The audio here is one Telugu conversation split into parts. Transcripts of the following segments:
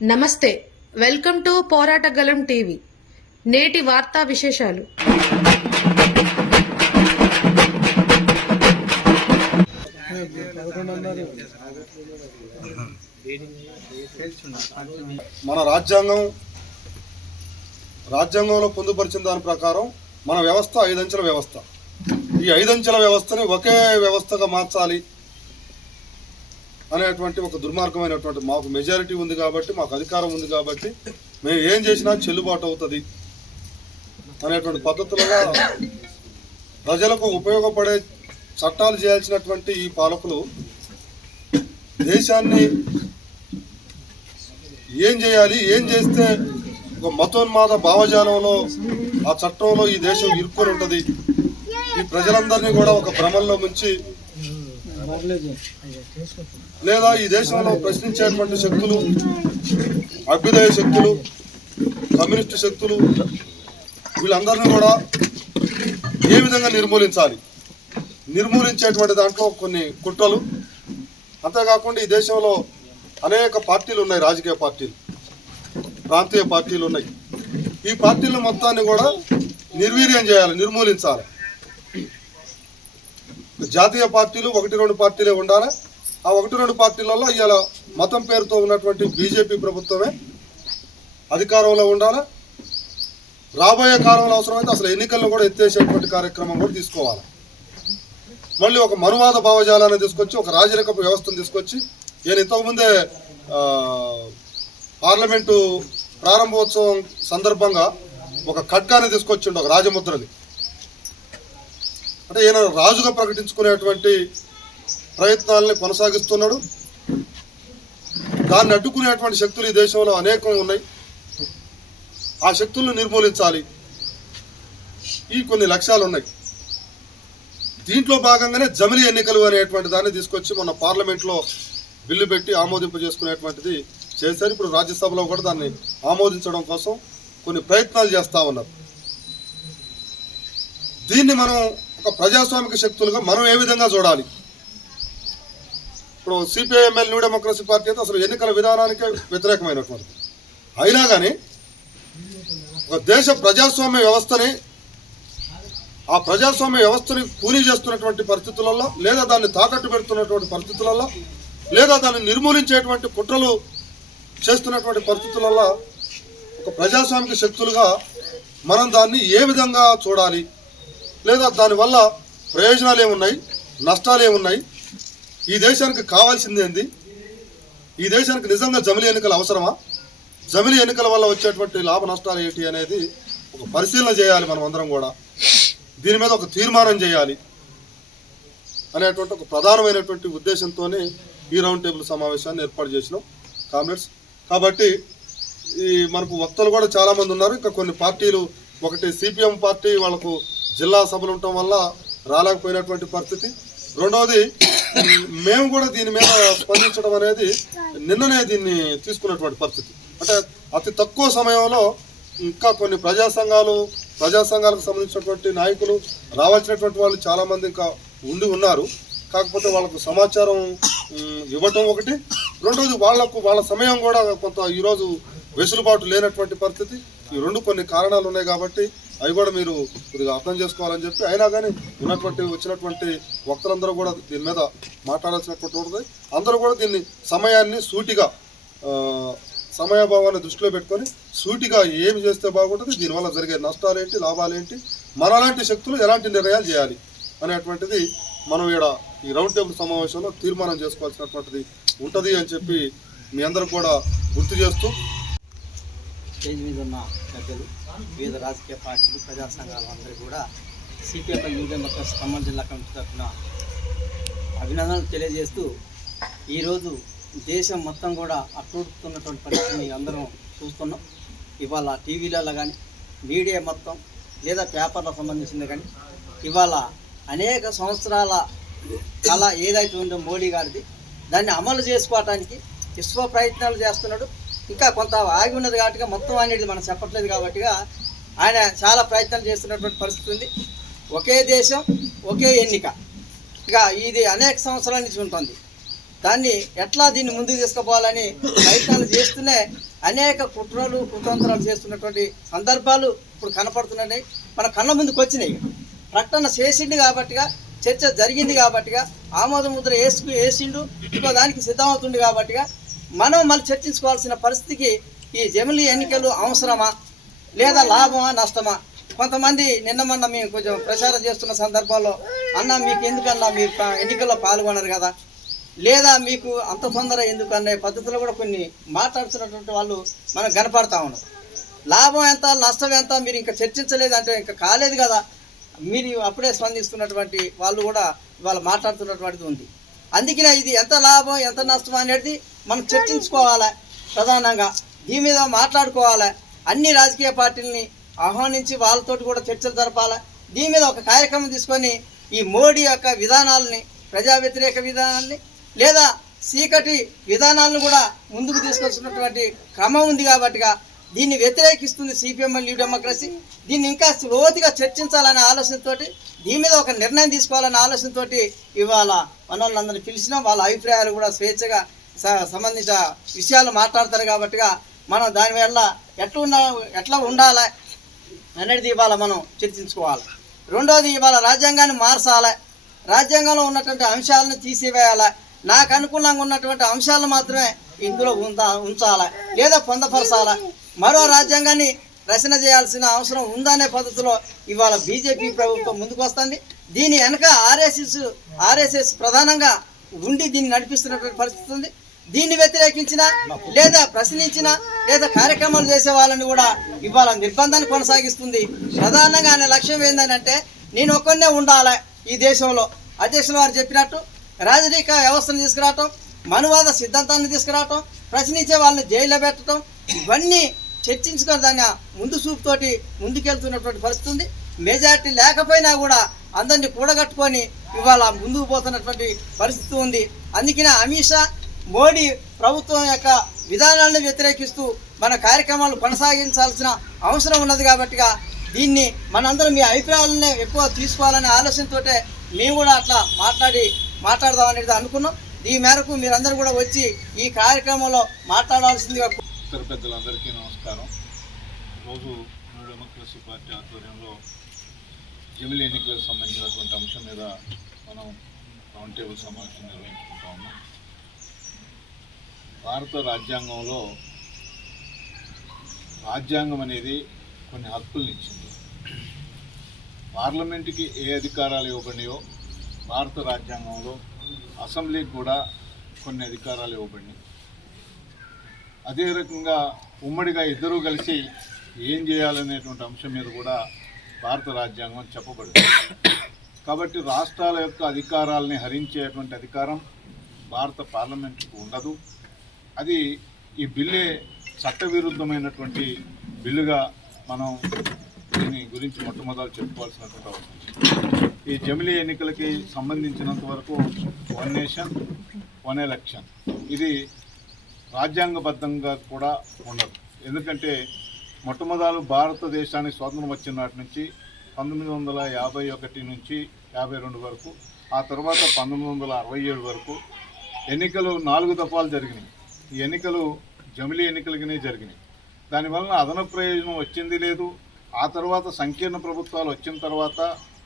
నమస్తే, వెల్కమ్ టు పోరాటగలం టీవీ. నేటి వార్తా విశేషాలు. మన రాజ్యాంగంలో పొందుపరిచిన దాని ప్రకారం మన వ్యవస్థ 5 అంచెల వ్యవస్థ. ఈ 5 అంచెల వ్యవస్థని ఒకే వ్యవస్థగా మార్చాలి అనేటువంటి ఒక దుర్మార్గమైనటువంటి, మాకు మెజారిటీ ఉంది కాబట్టి, మాకు అధికారం ఉంది కాబట్టి మేము ఏం చేసినా చెల్లుబాటు అవుతుంది అనేటువంటి పద్ధతులలో ప్రజలకు ఉపయోగపడే చట్టాలు చేయాల్సినటువంటి ఈ పాలకులు దేశాన్ని ఏం చేయాలి, ఏం చేస్తే ఒక మతోన్మాద భావజాలంలో ఆ చట్టంలో ఈ దేశం ఇరుక్కొని ఉంటుంది, ఈ ప్రజలందరినీ కూడా ఒక భ్రమంలో ముంచి, లేదా ఈ దేశంలో ప్రశ్నించేటువంటి శక్తులు, అభ్యుదయ శక్తులు, కమ్యూనిస్టు శక్తులు, వీళ్ళందరినీ కూడా ఏ విధంగా నిర్మూలించేటువంటి దాంట్లో కొన్ని కుట్రలు. అంతేకాకుండా ఈ దేశంలో అనేక పార్టీలు ఉన్నాయి, రాజకీయ పార్టీలు, ప్రాంతీయ పార్టీలు ఉన్నాయి. ఈ పార్టీల మొత్తాన్ని కూడా నిర్వీర్యం చేయాలి, నిర్మూలించాలి. జాతీయ పార్టీలు 1-2 పార్టీలే ఉండాలి. ఆ 1-2 పార్టీలలో ఇవాళ మతం పేరుతో ఉన్నటువంటి బీజేపీ ప్రభుత్వమే అధికారంలో ఉండాలి. రాబోయే కాలంలో అవసరమైతే అసలు ఎన్నికలను కూడా ఎత్తేసేటువంటి కార్యక్రమం కూడా తీసుకోవాలి. మళ్ళీ ఒక మనువాద భావజాలాన్ని తీసుకొచ్చి, ఒక రాజరికపు వ్యవస్థను తీసుకొచ్చి, నేను ఇంతకుముందే పార్లమెంటు ప్రారంభోత్సవం సందర్భంగా ఒక ఖడ్గాన్ని తీసుకొచ్చిండు, ఒక రాజముద్రని. అంటే ఈయన రాజుగా ప్రకటించుకునేటువంటి ప్రయత్నాలని కొనసాగిస్తున్నాడు. దాన్ని అడ్డుకునేటువంటి శక్తులు ఈ దేశంలో అనేకం ఉన్నాయి. ఆ శక్తులను నిర్మూలించాలి. ఈ కొన్ని లక్ష్యాలు ఉన్నాయి. దీంట్లో భాగంగానే జమిలీ ఎన్నికలు అనేటువంటి దాన్ని తీసుకొచ్చి మొన్న పార్లమెంట్లో బిల్లు పెట్టి ఆమోదింపజేసుకునేటువంటిది చేశారు. ఇప్పుడు రాజ్యసభలో కూడా దాన్ని ఆమోదించడం కోసం కొన్ని ప్రయత్నాలు చేస్తూ ఉన్నారు. దీన్ని మనం ఒక ప్రజాస్వామిక శక్తులుగా మనం ఏ విధంగా చూడాలి? ఇప్పుడు సిపిఐఎంఎల్ న్యూ డెమోక్రసీ పార్టీ అయితే అసలు ఎన్నికల విధానానికే వ్యతిరేకమైనటువంటిది. అయినా కానీ ఒక దేశ ప్రజాస్వామ్య వ్యవస్థని, ఆ ప్రజాస్వామ్య వ్యవస్థని కూలీ చేస్తున్నటువంటి పరిస్థితులలో, లేదా దాన్ని తాకట్టు పెడుతున్నటువంటి పరిస్థితులలో, లేదా దాన్ని నిర్మూలించేటువంటి కుట్రలు చేస్తున్నటువంటి పరిస్థితులలో ఒక ప్రజాస్వామిక శక్తులుగా మనం దాన్ని ఏ విధంగా చూడాలి? లేదా దానివల్ల ప్రయోజనాలు ఏమున్నాయి, నష్టాలు ఏమున్నాయి, ఈ దేశానికి కావాల్సింది ఏంది, ఈ దేశానికి నిజంగా జమిలీ ఎన్నికలు అవసరమా, జమిలీ ఎన్నికల వల్ల వచ్చేటువంటి లాభ నష్టాలు ఏంటి అనేది ఒక పరిశీలన చేయాలి. మనం అందరం కూడా దీని మీద ఒక తీర్మానం చేయాలి అనేటువంటి ఒక ప్రధానమైనటువంటి ఉద్దేశంతోనే ఈ రౌండ్ టేబుల్ సమావేశాన్ని ఏర్పాటు చేసినాం కామ్రేడ్స్. కాబట్టి ఈ మనకు వక్తలు కూడా చాలామంది ఉన్నారు. ఇంకా కొన్ని పార్టీలు, ఒకటి సిపిఎం పార్టీ వాళ్ళకు జిల్లా సభలు ఉండటం వల్ల రాలేకపోయినటువంటి పరిస్థితి. రెండవది, మేము కూడా దీని మీద స్పందించడం అనేది నిన్ననే దీన్ని తీసుకున్నటువంటి పరిస్థితి. అంటే అతి తక్కువ సమయంలో ఇంకా కొన్ని ప్రజాసంఘాలకు సంబంధించినటువంటి నాయకులు రావాల్సినటువంటి వాళ్ళు చాలామంది ఇంకా ఉన్నారు. కాకపోతే వాళ్ళకు సమాచారం ఇవ్వటం ఒకటి, రెండోది వాళ్ళ సమయం కూడా కొంత ఈరోజు వెసులుబాటు లేనటువంటి పరిస్థితి. ఈ రెండు కొన్ని కారణాలు ఉన్నాయి కాబట్టి అవి కూడా మీరు కొద్దిగా అర్థం చేసుకోవాలని చెప్పి, అయినా కానీ వచ్చినటువంటి వక్తలందరూ కూడా దీని మీద మాట్లాడాల్సినటువంటి ఉంటుంది. అందరూ కూడా దీన్ని సమయాన్ని సూటిగా, సమయభావాన్ని దృష్టిలో పెట్టుకొని సూటిగా ఏమి చేస్తే బాగుంటుంది, దీనివల్ల జరిగే నష్టాలేంటి, లాభాలేంటి, మనలాంటి శక్తులు ఎలాంటి నిర్ణయాలు చేయాలి అనేటువంటిది మనం ఈ రౌండ్ టేబుల్ సమావేశంలో తీర్మానం చేసుకోవాల్సినటువంటిది ఉంటుంది అని చెప్పి మీ అందరూ కూడా గుర్తు చేస్తూ, స్టేజ్ మీద ఉన్న పెద్దలు, వివిధ రాజకీయ పార్టీలు, ప్రజా సంఘాలు అందరూ కూడా సిపిఐ న్యూ డెమోక్రసీ ఖమ్మం జిల్లా కమిటీ తరఫున అభినందనలు తెలియజేస్తూ, ఈరోజు దేశం మొత్తం కూడా అట్టుడుతున్నటువంటి పరిస్థితిని అందరం చూస్తున్నాం. ఇవాళ టీవీలలో కానీ, మీడియా మొత్తం, లేదా పేపర్లకు సంబంధించింది కానీ, ఇవాళ అనేక సంవత్సరాల కళ ఏదైతే ఉందో మోడీ గారిది, దాన్ని అమలు చేసుకోవటానికి విశ్వ ప్రయత్నాలు చేస్తున్నాడు. ఇంకా కొంత ఆగి ఉన్నది కాబట్టి మొత్తం అనేది మనం చెప్పట్లేదు కాబట్టి ఆయన చాలా ప్రయత్నాలు చేస్తున్నటువంటి పరిస్థితి ఉంది. ఒకే దేశం, ఒకే ఎన్నిక, ఇక ఇది అనేక సంవత్సరాల నుంచి ఉంటుంది. దాన్ని ఎట్లా దీన్ని ముందుకు తీసుకుపోవాలని ప్రయత్నాలు చేస్తూనే అనేక కుట్రలు కుతంత్రాలు చేస్తున్నటువంటి సందర్భాలు ఇప్పుడు కనపడుతున్నాయి, మన కళ్ళ ముందుకు వచ్చినాయి. ప్రకటన చేసిండు కాబట్టిగా, చర్చ జరిగింది కాబట్టిగా, ఆమోద ముద్ర వేసిండు, ఇంకో దానికి సిద్ధమవుతుంది కాబట్టిగా మనం మళ్ళీ చర్చించుకోవాల్సిన పరిస్థితికి ఈ జమిలీ ఎన్నికలు అవసరమా లేదా లాభమా నష్టమా? కొంతమంది నిన్న మొన్న మేము కొంచెం ప్రచారం చేస్తున్న సందర్భాల్లో అన్న మీకు ఎందుకన్నా మీరు ఎన్నికల్లో పాల్గొన్నారు కదా, లేదా మీకు అంత తొందర ఎందుకు అనే పద్ధతిలో కూడా కొన్ని మాట్లాడుతున్నటువంటి వాళ్ళు మనకు కనపడతా ఉన్నారు. లాభం ఎంత నష్టం ఎంత మీరు ఇంకా చర్చించలేదంటే ఇంకా కాలేదు కదా, మీరు అప్పుడే స్పందిస్తున్నటువంటి వాళ్ళు కూడా ఇవాళ మాట్లాడుతున్నటువంటిది ఉంది. అందుకనే ఇది ఎంత లాభం ఎంత నష్టం అనేది మనం చర్చించుకోవాలి, ప్రధానంగా దీని మీద మాట్లాడుకోవాలి. అన్ని రాజకీయ పార్టీలని ఆహ్వానించి వాళ్ళతోటి కూడా చర్చలు జరపాలి. దీని మీద ఒక కార్యక్రమం తీసుకొని ఈ మోడీ యొక్క విధానాలని, ప్రజా వ్యతిరేక విధానాలని లేదా చీకటి విధానాలను కూడా ముందుకు తీసుకొస్తున్నటువంటి క్రమం ఉంది కాబట్టిగా దీన్ని వ్యతిరేకిస్తుంది సిపిఎం న్యూ డెమోక్రసీ. దీన్ని ఇంకా లోతుగా చర్చించాలనే ఆలోచనతోటి, దీని మీద ఒక నిర్ణయం తీసుకోవాలనే ఆలోచనతోటి ఇవాళ మన వాళ్ళందరినీ పిలిచినాం. వాళ్ళ అభిప్రాయాలు కూడా స్వేచ్ఛగా సంబంధించిన విషయాలు మాట్లాడతారు కాబట్టిగా మనం దానివల్ల ఎట్లా ఉండాలి అనేది ఇవాళ మనం చర్చించుకోవాలి. రెండోది, ఇవాళ రాజ్యాంగాన్ని మార్చాలి, రాజ్యాంగంలో ఉన్నటువంటి అంశాలను తీసివేయాలి, నాకు అనుకూలంగా ఉన్నటువంటి అంశాలను మాత్రమే ఇందులో ఉంచాలి లేదా పొందపరచాలి. మరో రాజ్యాంగాన్ని రచన చేయాల్సిన అవసరం ఉందనే పద్ధతిలో ఇవాళ బీజేపీ ప్రభుత్వం ముందుకు వస్తుంది. దీని వెనక ఆర్ఎస్ఎస్ ప్రధానంగా ఉండి దీన్ని నడిపిస్తున్నటువంటి పరిస్థితి ఉంది. దీన్ని వ్యతిరేకించినా లేదా ప్రశ్నించినా లేదా కార్యక్రమాలు చేసే వాళ్ళని కూడా ఇవాళ నిర్బంధాన్ని కొనసాగిస్తుంది. ప్రధానంగా ఆయన లక్ష్యం ఏంటంటే నేను ఒక్కనే ఉండాలి ఈ దేశంలో. అధ్యక్షుల వారు చెప్పినట్టు రాజకీయ వ్యవస్థను తీసుకురావటం, మనువాద సిద్ధాంతాన్ని తీసుకురావటం, ప్రశ్నించే వాళ్ళని జైల్లో పెట్టడం, ఇవన్నీ చర్చించుకొని దాన్ని ముందు చూపుతోటి ముందుకెళ్తున్నటువంటి పరిస్థితి ఉంది. మెజార్టీ లేకపోయినా కూడా అందరినీ కూడగట్టుకొని ఇవాళ ముందుకు పోతున్నటువంటి పరిస్థితి ఉంది. అందుకనే అమిత్ షా మోడీ ప్రభుత్వం యొక్క విధానాలను వ్యతిరేకిస్తూ మన కార్యక్రమాలు కొనసాగించాల్సిన అవసరం ఉన్నది కాబట్టిగా దీన్ని మనందరం మీ అభిప్రాయాలనే ఎక్కువ తీసుకోవాలనే ఆలోచనతో మేము కూడా అట్లా మాట్లాడదాం అనేది అనుకున్నాం. ఈ మేరకు మీరందరూ కూడా వచ్చి ఈ కార్యక్రమంలో మాట్లాడాల్సిందిగా. ఇతర పెద్దలందరికీ నమస్కారం. రోజు న్యూ డెమోక్రసీ పార్టీ ఆధ్వర్యంలో జమిలీ ఎన్నికలకు సంబంధించినటువంటి అంశం మీద మనం రౌండ్ టేబుల్ సమావేశం నిర్వహించుకుంటా ఉన్నాం. భారత రాజ్యాంగంలో రాజ్యాంగం అనేది కొన్ని హక్కులను ఇచ్చింది. పార్లమెంటుకి ఏ అధికారాలు ఇవ్వబడినాయో భారత రాజ్యాంగంలో అసెంబ్లీకి కూడా కొన్ని అధికారాలు ఇవ్వబడినాయి. అదే రకంగా ఉమ్మడిగా ఇద్దరూ కలిసి ఏం చేయాలనేటువంటి అంశం మీద కూడా భారత రాజ్యాంగం చెప్పబడింది. కాబట్టి రాష్ట్రాల యొక్క అధికారాలని హరించేటువంటి అధికారం భారత పార్లమెంటుకు ఉండదు. అది ఈ బిల్లే చట్టవిరుద్ధమైనటువంటి బిల్లుగా మనం దీని గురించి మొట్టమొదలు చెప్పుకోవాల్సినటువంటి అవసరం. ఈ జమిలీ ఎన్నికలకి సంబంధించినంత వరకు 1 నేషన్ 1 ఎలక్షన్ ఇది రాజ్యాంగబద్ధంగా కూడా ఉండదు. ఎందుకంటే మొట్టమొదలు భారతదేశానికి స్వాతంత్రం వచ్చిన నాటి నుంచి 1951 నుంచి 52 వరకు, ఆ తర్వాత 1967 వరకు ఎన్నికలు 4 దఫాలు జరిగినాయి. ఈ ఎన్నికలు జమిలీ ఎన్నికలకినే జరిగినాయి. దానివలన అదనపు ప్రయోజనం వచ్చింది లేదు. ఆ తర్వాత సంకీర్ణ ప్రభుత్వాలు వచ్చిన తర్వాత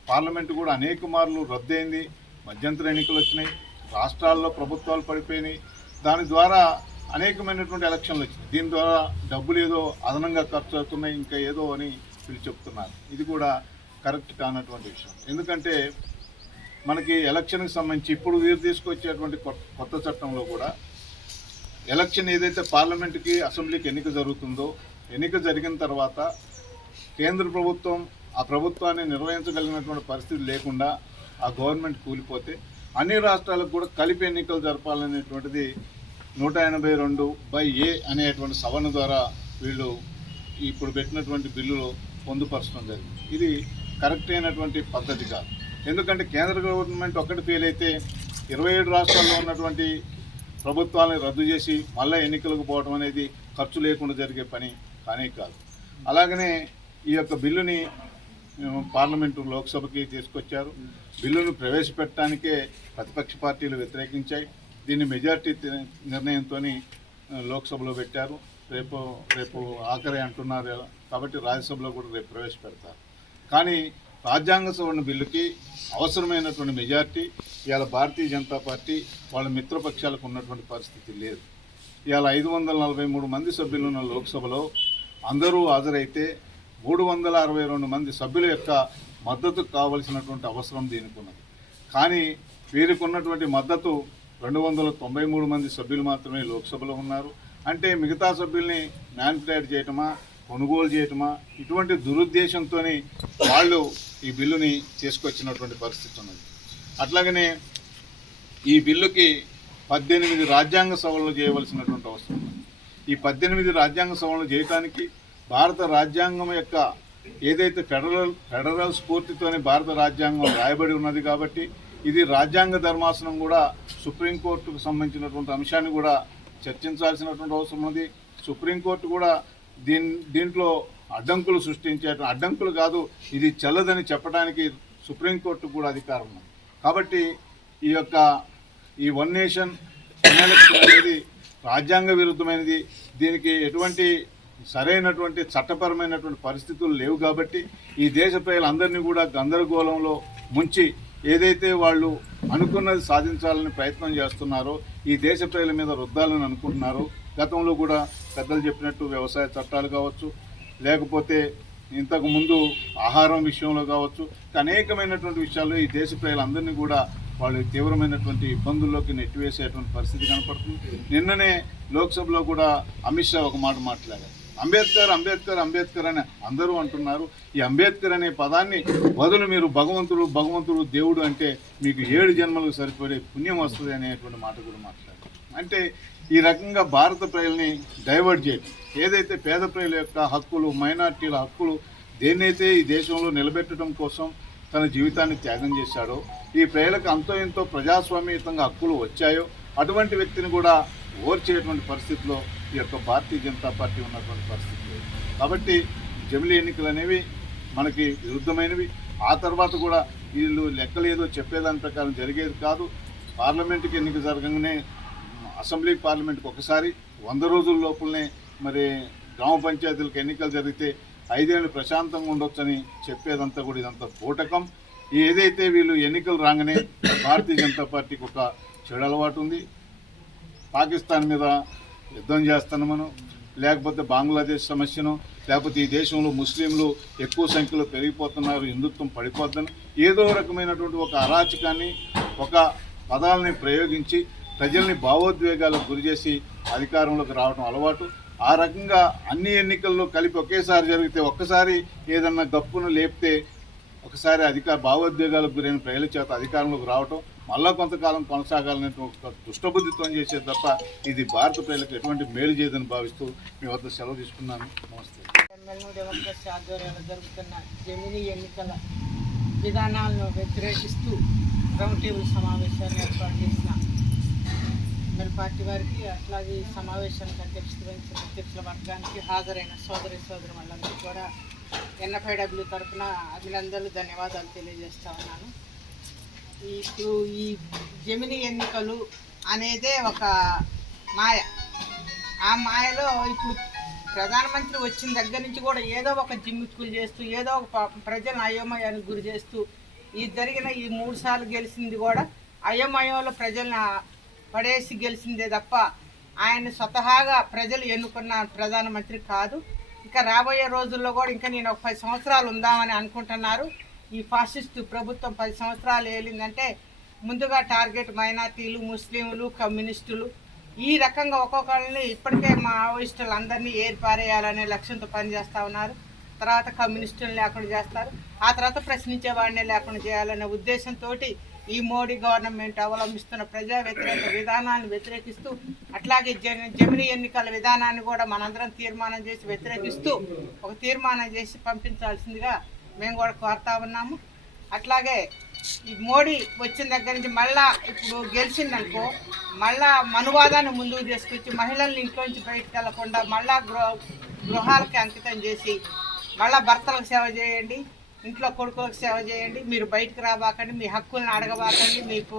పార్లమెంటు కూడా అనేక మార్లు రద్దయింది. మధ్యంతర ఎన్నికలు వచ్చినాయి, రాష్ట్రాల్లో ప్రభుత్వాలు పడిపోయినాయి. దాని ద్వారా అనేకమైనటువంటి ఎలక్షన్లు వచ్చినాయి. దీని ద్వారా డబ్బులు ఏదో అదనంగా ఖర్చు అవుతున్నాయి, ఇంకా ఏదో అని వీళ్ళు చెప్తున్నారు. ఇది కూడా కరెక్ట్ కానటువంటి విషయం. ఎందుకంటే మనకి ఎలక్షన్కి సంబంధించి ఇప్పుడు వీరు తీసుకొచ్చేటువంటి కొత్త చట్టంలో కూడా ఎలక్షన్ ఏదైతే పార్లమెంటుకి అసెంబ్లీకి ఎన్నిక జరుగుతుందో, ఎన్నిక జరిగిన తర్వాత కేంద్ర ప్రభుత్వం ఆ ప్రభుత్వాన్ని నిర్వహించగలిగినటువంటి పరిస్థితి లేకుండా ఆ గవర్నమెంట్ కూలిపోతే అన్ని రాష్ట్రాలకు కూడా కలిపి ఎన్నికలు జరపాలనేటువంటిది 182(a) అనేటువంటి సవరణ ద్వారా వీళ్ళు ఇప్పుడు పెట్టినటువంటి బిల్లులో పొందుపరచడం జరిగింది. ఇది కరెక్ట్ అయినటువంటి పద్ధతి కాదు. ఎందుకంటే కేంద్ర గవర్నమెంట్ ఒక్కటి ఫెయిల్ అయితే 27 రాష్ట్రాల్లో ఉన్నటువంటి ప్రభుత్వాలను రద్దు చేసి మళ్ళీ ఎన్నికలకు పోవడం అనేది ఖర్చు లేకుండా జరిగే పని కానీ కాదు. అలాగనే ఈ యొక్క బిల్లుని పార్లమెంటు లోక్సభకి తీసుకొచ్చారు. బిల్లును ప్రవేశపెట్టడానికే ప్రతిపక్ష పార్టీలు వ్యతిరేకించాయి. దీన్ని మెజార్టీ నిర్ణయంతో లోక్సభలో పెట్టారు. రేపు రేపు ఆఖరి అంటున్నారు కాబట్టి రాజ్యసభలో కూడా రేపు ప్రవేశపెడతారు. కానీ రాజ్యాంగ సవరణ బిల్లుకి అవసరమైనటువంటి మెజార్టీ ఇవాళ భారతీయ జనతా పార్టీ వాళ్ళ మిత్రపక్షాలకు ఉన్నటువంటి పరిస్థితి లేదు. ఇవాళ 543 మంది సభ్యులు ఉన్న లోక్సభలో అందరూ హాజరైతే 362 మంది సభ్యుల యొక్క మద్దతు కావలసినటువంటి అవసరం దీనికి ఉన్నది. కానీ వీరికి ఉన్నటువంటి మద్దతు 293 మంది సభ్యులు మాత్రమే లోక్సభలో ఉన్నారు. అంటే మిగతా సభ్యుల్ని మ్యానిపులేట్ చేయటమా, కొనుగోలు చేయటమా, ఇటువంటి దురుద్దేశంతో వాళ్ళు ఈ బిల్లుని తీసుకొచ్చినటువంటి పరిస్థితి ఉన్నది. అట్లాగనే ఈ బిల్లుకి 18 రాజ్యాంగ సవరణలు చేయవలసినటువంటి అవసరం ఉంది. ఈ 18 రాజ్యాంగ సవరణలు చేయడానికి భారత రాజ్యాంగం యొక్క ఏదైతే ఫెడరల్ స్ఫూర్తితోనే భారత రాజ్యాంగం రాయబడి ఉన్నది కాబట్టి ఇది రాజ్యాంగ ధర్మాసనం కూడా సుప్రీంకోర్టుకు సంబంధించినటువంటి అంశాన్ని కూడా చర్చించాల్సినటువంటి అవసరం ఉంది. సుప్రీంకోర్టు కూడా దీంట్లో అడ్డంకులు అడ్డంకులు కాదు, ఇది చెల్లదని చెప్పడానికి సుప్రీంకోర్టు కూడా అధికారం ఉంది. కాబట్టి ఈ వన్ నేషన్ వన్ ఎలక్షన్ అనేది రాజ్యాంగ విరుద్ధమైనది. దీనికి ఎటువంటి సరైనటువంటి చట్టపరమైనటువంటి పరిస్థితులు లేవు. కాబట్టి ఈ దేశ ప్రజలందరినీ కూడా గందరగోళంలో ముంచి ఏదైతే వాళ్ళు అనుకున్నది సాధించాలని ప్రయత్నం చేస్తున్నారో, ఈ దేశ ప్రజల మీద రుద్దాలని అనుకుంటున్నారో, గతంలో కూడా పెద్దలు చెప్పినట్టు వ్యవసాయ చట్టాలు కావచ్చు, లేకపోతే ఇంతకుముందు ఆహారం విషయంలో కావచ్చు, అనేకమైనటువంటి విషయాల్లో ఈ దేశ ప్రజలందరినీ కూడా వాళ్ళు తీవ్రమైనటువంటి ఇబ్బందుల్లోకి నెట్టివేసేటువంటి పరిస్థితి కనపడుతుంది. నిన్ననే లోక్సభలో కూడా అమిత్ షా ఒక మాట మాట్లాడారు. అంబేద్కర్ అంబేద్కర్ అంబేద్కర్ అని అందరూ అంటున్నారు. ఈ అంబేద్కర్ అనే పదాన్ని బదులు మీరు భగవంతుడు దేవుడు అంటే మీకు 7 జన్మలకు సరిపడే పుణ్యం వస్తుంది అనేటువంటి మాట కూడా మాట్లాడారు. అంటే ఈ రకంగా భారత ప్రజల్ని డైవర్ట్ చేయడం, ఏదైతే పేద ప్రజల యొక్క హక్కులు, మైనార్టీల హక్కులు, దేన్నైతే ఈ దేశంలో నిలబెట్టడం కోసం తన జీవితాన్ని త్యాగం చేశాడో, ఈ ప్రజలకు అంతో ఎంతో ప్రజాస్వామ్యయుతంగా హక్కులు వచ్చాయో అటువంటి వ్యక్తిని కూడా ఓర్చేటువంటి పరిస్థితిలో ఈ యొక్క భారతీయ జనతా పార్టీ ఉన్నటువంటి పరిస్థితి. కాబట్టి జమిలీ ఎన్నికలు అనేవి మనకి విరుద్ధమైనవి. ఆ తర్వాత కూడా వీళ్ళు లెక్కలేదో చెప్పేదాని ప్రకారం జరిగేది కాదు. పార్లమెంటుకి ఎన్నిక జరగగానే అసెంబ్లీ పార్లమెంట్కి ఒకసారి 100 రోజుల లోపలనే మరి గ్రామ పంచాయతీలకు ఎన్నికలు జరిగితే 5 ఏళ్ళు ప్రశాంతంగా ఉండొచ్చని చెప్పేదంతా కూడా ఇదంతా బూటకం. ఏదైతే వీళ్ళు ఎన్నికలు రాగానే భారతీయ జనతా పార్టీకి ఒక చెడు అలవాటు ఉంది. పాకిస్తాన్ మీద యుద్ధం చేస్తున్నామను, లేకపోతే బంగ్లాదేశ్ సమస్యను, లేకపోతే ఈ దేశంలో ముస్లింలు ఎక్కువ సంఖ్యలో పెరిగిపోతున్నారు, హిందుత్వం పడిపోద్దని ఏదో రకమైనటువంటి ఒక అరాచకాన్ని, ఒక పదాలని ప్రయోగించి ప్రజల్ని భావోద్వేగాలకు గురిచేసి అధికారంలోకి రావడం అలవాటు. ఆ రకంగా అన్ని ఎన్నికల్లో కలిపి ఒకేసారి జరిగితే, ఒక్కసారి ఏదన్నా గప్పును లేపితే ఒకసారి భావోద్వేగాలకు గురైన ప్రజల చేత అధికారంలోకి రావటం, మళ్ళా కొంతకాలం కొనసాగాలనే ఒక దుష్టబుద్ధితో చేసేది తప్ప ఇది భారత ప్రజలకు ఎటువంటి మేలు చేయదని భావిస్తూ మీ వద్ద సెలవు తీసుకున్నాను. నమస్తే. డెమోక్రసీ ఆధ్వర్యంలో జరుగుతున్న జమిలీ ఎన్నికల విధానాలను వ్యతిరేకిస్తూ రౌండ్ టేబుల్ సమావేశాన్ని ఏర్పాటు చేసిన ఎమ్మెల్యే పార్టీ వారికి, అట్లాగే ఈ సమావేశానికి అధ్యక్షత వహించిన అధ్యక్షుల వర్గానికి, హాజరైన సోదరులందరికీ కూడా NFIW తరఫున అభినందనలు, ధన్యవాదాలు తెలియజేస్తా ఉన్నాను. ఇప్పుడు ఈ జమిలీ ఎన్నికలు అనేదే ఒక మాయ. ఆ మాయలో ఇప్పుడు ప్రధానమంత్రి వచ్చిన దగ్గర నుంచి కూడా ఏదో ఒక జిమ్మిక్కులు చేస్తూ, ఏదో ఒక ప్రజలను అయోమయానికి గురి చేస్తూ, ఈ జరిగిన ఈ 3 సార్లు గెలిచింది కూడా అయోమయంలో ప్రజలను పడేసి గెలిచిందే తప్ప ఆయన స్వతహాగా ప్రజలు ఎన్నుకున్న ప్రధానమంత్రి కాదు. ఇక రాబోయే రోజుల్లో కూడా ఇంకా నేను ఒక 10 సంవత్సరాలు ఉందామని అనుకుంటున్నారు. ఈ ఫాసిస్టు ప్రభుత్వం 10 సంవత్సరాలు ఏలిందంటే ముందుగా టార్గెట్ మైనార్టీలు, ముస్లింలు, కమ్యూనిస్టులు, ఈ రకంగా ఒక్కొక్కరిని ఇప్పటికే మావోయిస్టులు అందరినీ ఏర్పారేయాలనే లక్ష్యంతో పనిచేస్తూ ఉన్నారు. తర్వాత కమ్యూనిస్టులు లేకుండా చేస్తారు, ఆ తర్వాత ప్రశ్నించే వాడినే లేకుండా చేయాలనే ఉద్దేశంతో ఈ మోడీ గవర్నమెంట్ అవలంబిస్తున్న ప్రజా వ్యతిరేక విధానాన్ని వ్యతిరేకిస్తూ, అట్లాగే జమిలీ ఎన్నికల విధానాన్ని కూడా మనందరం తీర్మానం చేసి వ్యతిరేకిస్తూ ఒక తీర్మానం చేసి పంపించాల్సిందిగా మేము కూడా కోరుతా ఉన్నాము. అట్లాగే ఈ మోడీ వచ్చిన దగ్గర నుంచి మళ్ళా ఇప్పుడు గెలిచిందనుకో, మళ్ళా మనువాదాన్ని ముందుకు తీసుకొచ్చి మహిళల్ని ఇంట్లో నుంచి బయటకు వెళ్లకుండా మళ్ళా గృహాలకి అంకితం చేసి, మళ్ళా భర్తలకు సేవ చేయండి, ఇంట్లో కొడుకులకు సేవ చేయండి, మీరు బయటకు రాబాకండి, మీ హక్కులను అడగబాకండి, మీకు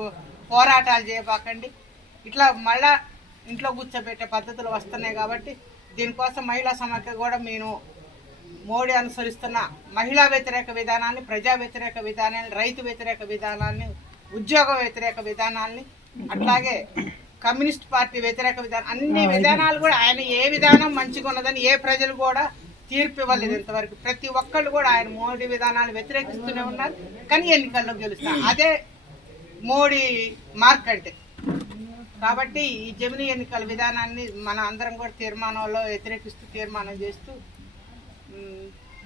పోరాటాలు చేయబాకండి, ఇట్లా మళ్ళా ఇంట్లో కూర్చోబెట్టే పద్ధతులు వస్తున్నాయి. కాబట్టి దీనికోసం మహిళా సమాఖ్య కూడా నేను మోడీ అనుసరిస్తున్న మహిళా వ్యతిరేక విధానాన్ని, ప్రజా వ్యతిరేక విధానాన్ని, రైతు వ్యతిరేక విధానాన్ని, ఉద్యోగ వ్యతిరేక విధానాన్ని, అట్లాగే కమ్యూనిస్ట్ పార్టీ వ్యతిరేక విధానం, అన్ని విధానాలు కూడా ఆయన ఏ విధానం మంచిగా ఉన్నదని ఏ ప్రజలు కూడా తీర్పు ఇవ్వలేదు ఇంతవరకు. ప్రతి ఒక్కళ్ళు కూడా ఆయన మోడీ విధానాలు వ్యతిరేకిస్తూనే ఉన్నారు, కానీ ఎన్నికల్లో గెలుస్తారు. అదే మోడీ మార్క్ అంటే. కాబట్టి ఈ జమినీ ఎన్నికల విధానాన్ని మనం అందరం కూడా తీర్మానంలో వ్యతిరేకిస్తూ తీర్మానం చేస్తూ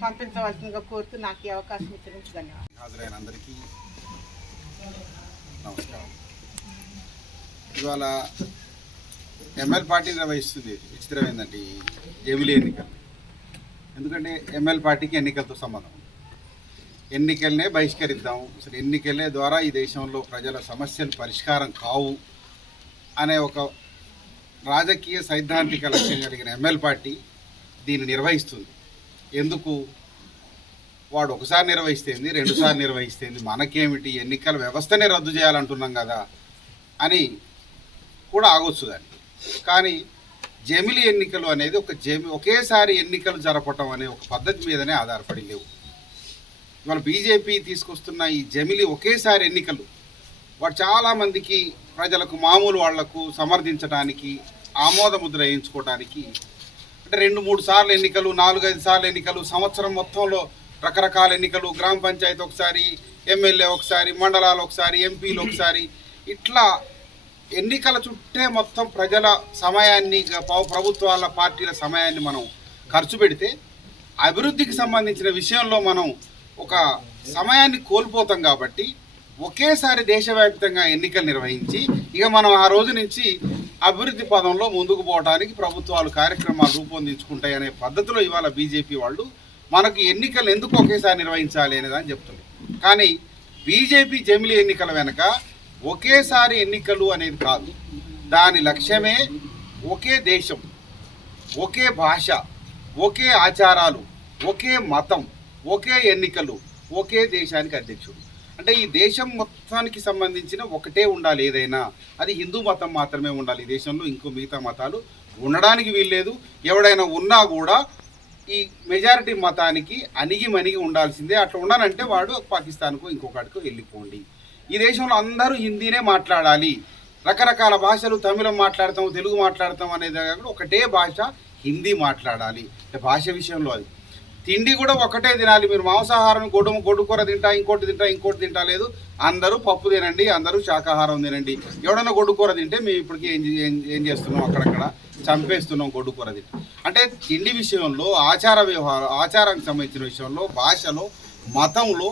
పంపించవలసిందిగా కోరుతూ నాకు ఈ అవకాశం ఇచ్చినందుకు ధన్యవాదాలు. హాజరైన అందరికీ నమస్కారం. ఇవాళ ఎంఎల్ పార్టీ నిర్వహిస్తుంది. విచిత్రం ఏంటంటే ఈ జమిలీ ఎన్నికలు. ఎందుకంటే ఎంఎల్ పార్టీకి ఎన్నికలతో సంబంధం ఉంది. ఎన్నికలనే బహిష్కరిద్దాం, అసలు ఎన్నికలే ద్వారా ఈ దేశంలో ప్రజల సమస్యలు పరిష్కారం కావు అనే ఒక రాజకీయ సైద్ధాంతిక లక్ష్యం కలిగిన ఎంఎల్ పార్టీ దీన్ని నిర్వహిస్తుంది. ఎందుకు? వాడు ఒకసారి నిర్వహిస్తేంది, రెండుసార్లు నిర్వహిస్తేంది, మనకేమిటి, ఎన్నికల వ్యవస్థనే రద్దు చేయాలంటున్నాం కదా అని కూడా ఆగొచ్చు దాన్ని. కానీ జమిలీ ఎన్నికలు అనేది ఒకేసారి ఎన్నికలు జరపటం అనే ఒక పద్ధతి మీదనే ఆధారపడి లేవు. ఇవాళ బీజేపీ తీసుకొస్తున్న ఈ జమిలీ ఒకేసారి ఎన్నికలు వాడు చాలామందికి ప్రజలకు, మామూలు వాళ్లకు సమర్థించడానికి, ఆమోద ముద్ర వేయించుకోవడానికి, అంటే 2-3 సార్లు ఎన్నికలు, 4-5 సార్లు ఎన్నికలు, సంవత్సరం మొత్తంలో రకరకాల ఎన్నికలు, గ్రామ పంచాయతీ ఒకసారి, ఎమ్మెల్యే ఒకసారి, మండలాలు ఒకసారి, ఎంపీలు ఒకసారి, ఇట్లా ఎన్నికల చుట్టే మొత్తం ప్రజల సమయాన్ని, ప్రభుత్వాల పార్టీల సమయాన్ని మనం ఖర్చు పెడితే అభివృద్ధికి సంబంధించిన విషయంలో మనం ఒక సమయాన్ని కోల్పోతాం. కాబట్టి ఒకేసారి దేశవ్యాప్తంగా ఎన్నికలు నిర్వహించి ఇక మనం ఆ రోజు నుంచి అభివృద్ధి పదంలో ముందుకు పోవడానికి ప్రభుత్వాలు కార్యక్రమాలు రూపొందించుకుంటాయి అనే పద్ధతిలో ఇవాళ బీజేపీ వాళ్ళు మనకు ఎన్నికలు ఎందుకు ఒకేసారి నిర్వహించాలి అనేదని చెప్తున్నారు. కానీ బీజేపీ జమిలీ ఎన్నికల వెనక ఒకేసారి ఎన్నికలు అనేది కాదు. దాని లక్ష్యమే ఒకే దేశం, ఒకే భాష, ఒకే ఆచారాలు, ఒకే మతం, ఒకే ఎన్నికలు, ఒకే దేశానికి అధ్యక్షుడు. అంటే ఈ దేశం మొత్తానికి సంబంధించిన ఒకటే ఉండాలి. ఏదైనా అది హిందూ మతం మాత్రమే ఉండాలి. ఈ దేశంలో ఇంకో మిగతా మతాలు ఉండడానికి వీల్లేదు. ఎవడైనా ఉన్నా కూడా ఈ మెజారిటీ మతానికి అణిగి ఉండాల్సిందే. అట్లా ఉండాలంటే వాడు పాకిస్తాన్కో ఇంకొకటికో వెళ్ళిపోండి. ఈ దేశంలో అందరూ హిందీనే మాట్లాడాలి. రకరకాల భాషలు, తమిళం మాట్లాడతాం, తెలుగు మాట్లాడతాం అనేది కాకుండా ఒకటే భాష హిందీ మాట్లాడాలి. భాష విషయంలో అది. తిండి కూడా ఒకటే తినాలి. మీరు మాంసాహారం గొడ్డుకూర తింటా, ఇంకోటి తింటా లేదు. అందరూ పప్పు తినండి, అందరూ శాకాహారం తినండి. ఎవడన్నా గొడ్డుకూర తింటే మేము ఇప్పటికీ ఏం చేస్తున్నాం, అక్కడక్కడ చంపేస్తున్నాం గొడ్డుకూర తింటే. అంటే తిండి విషయంలో, ఆచారానికి సంబంధించిన విషయంలో, భాషలో, మతంలో,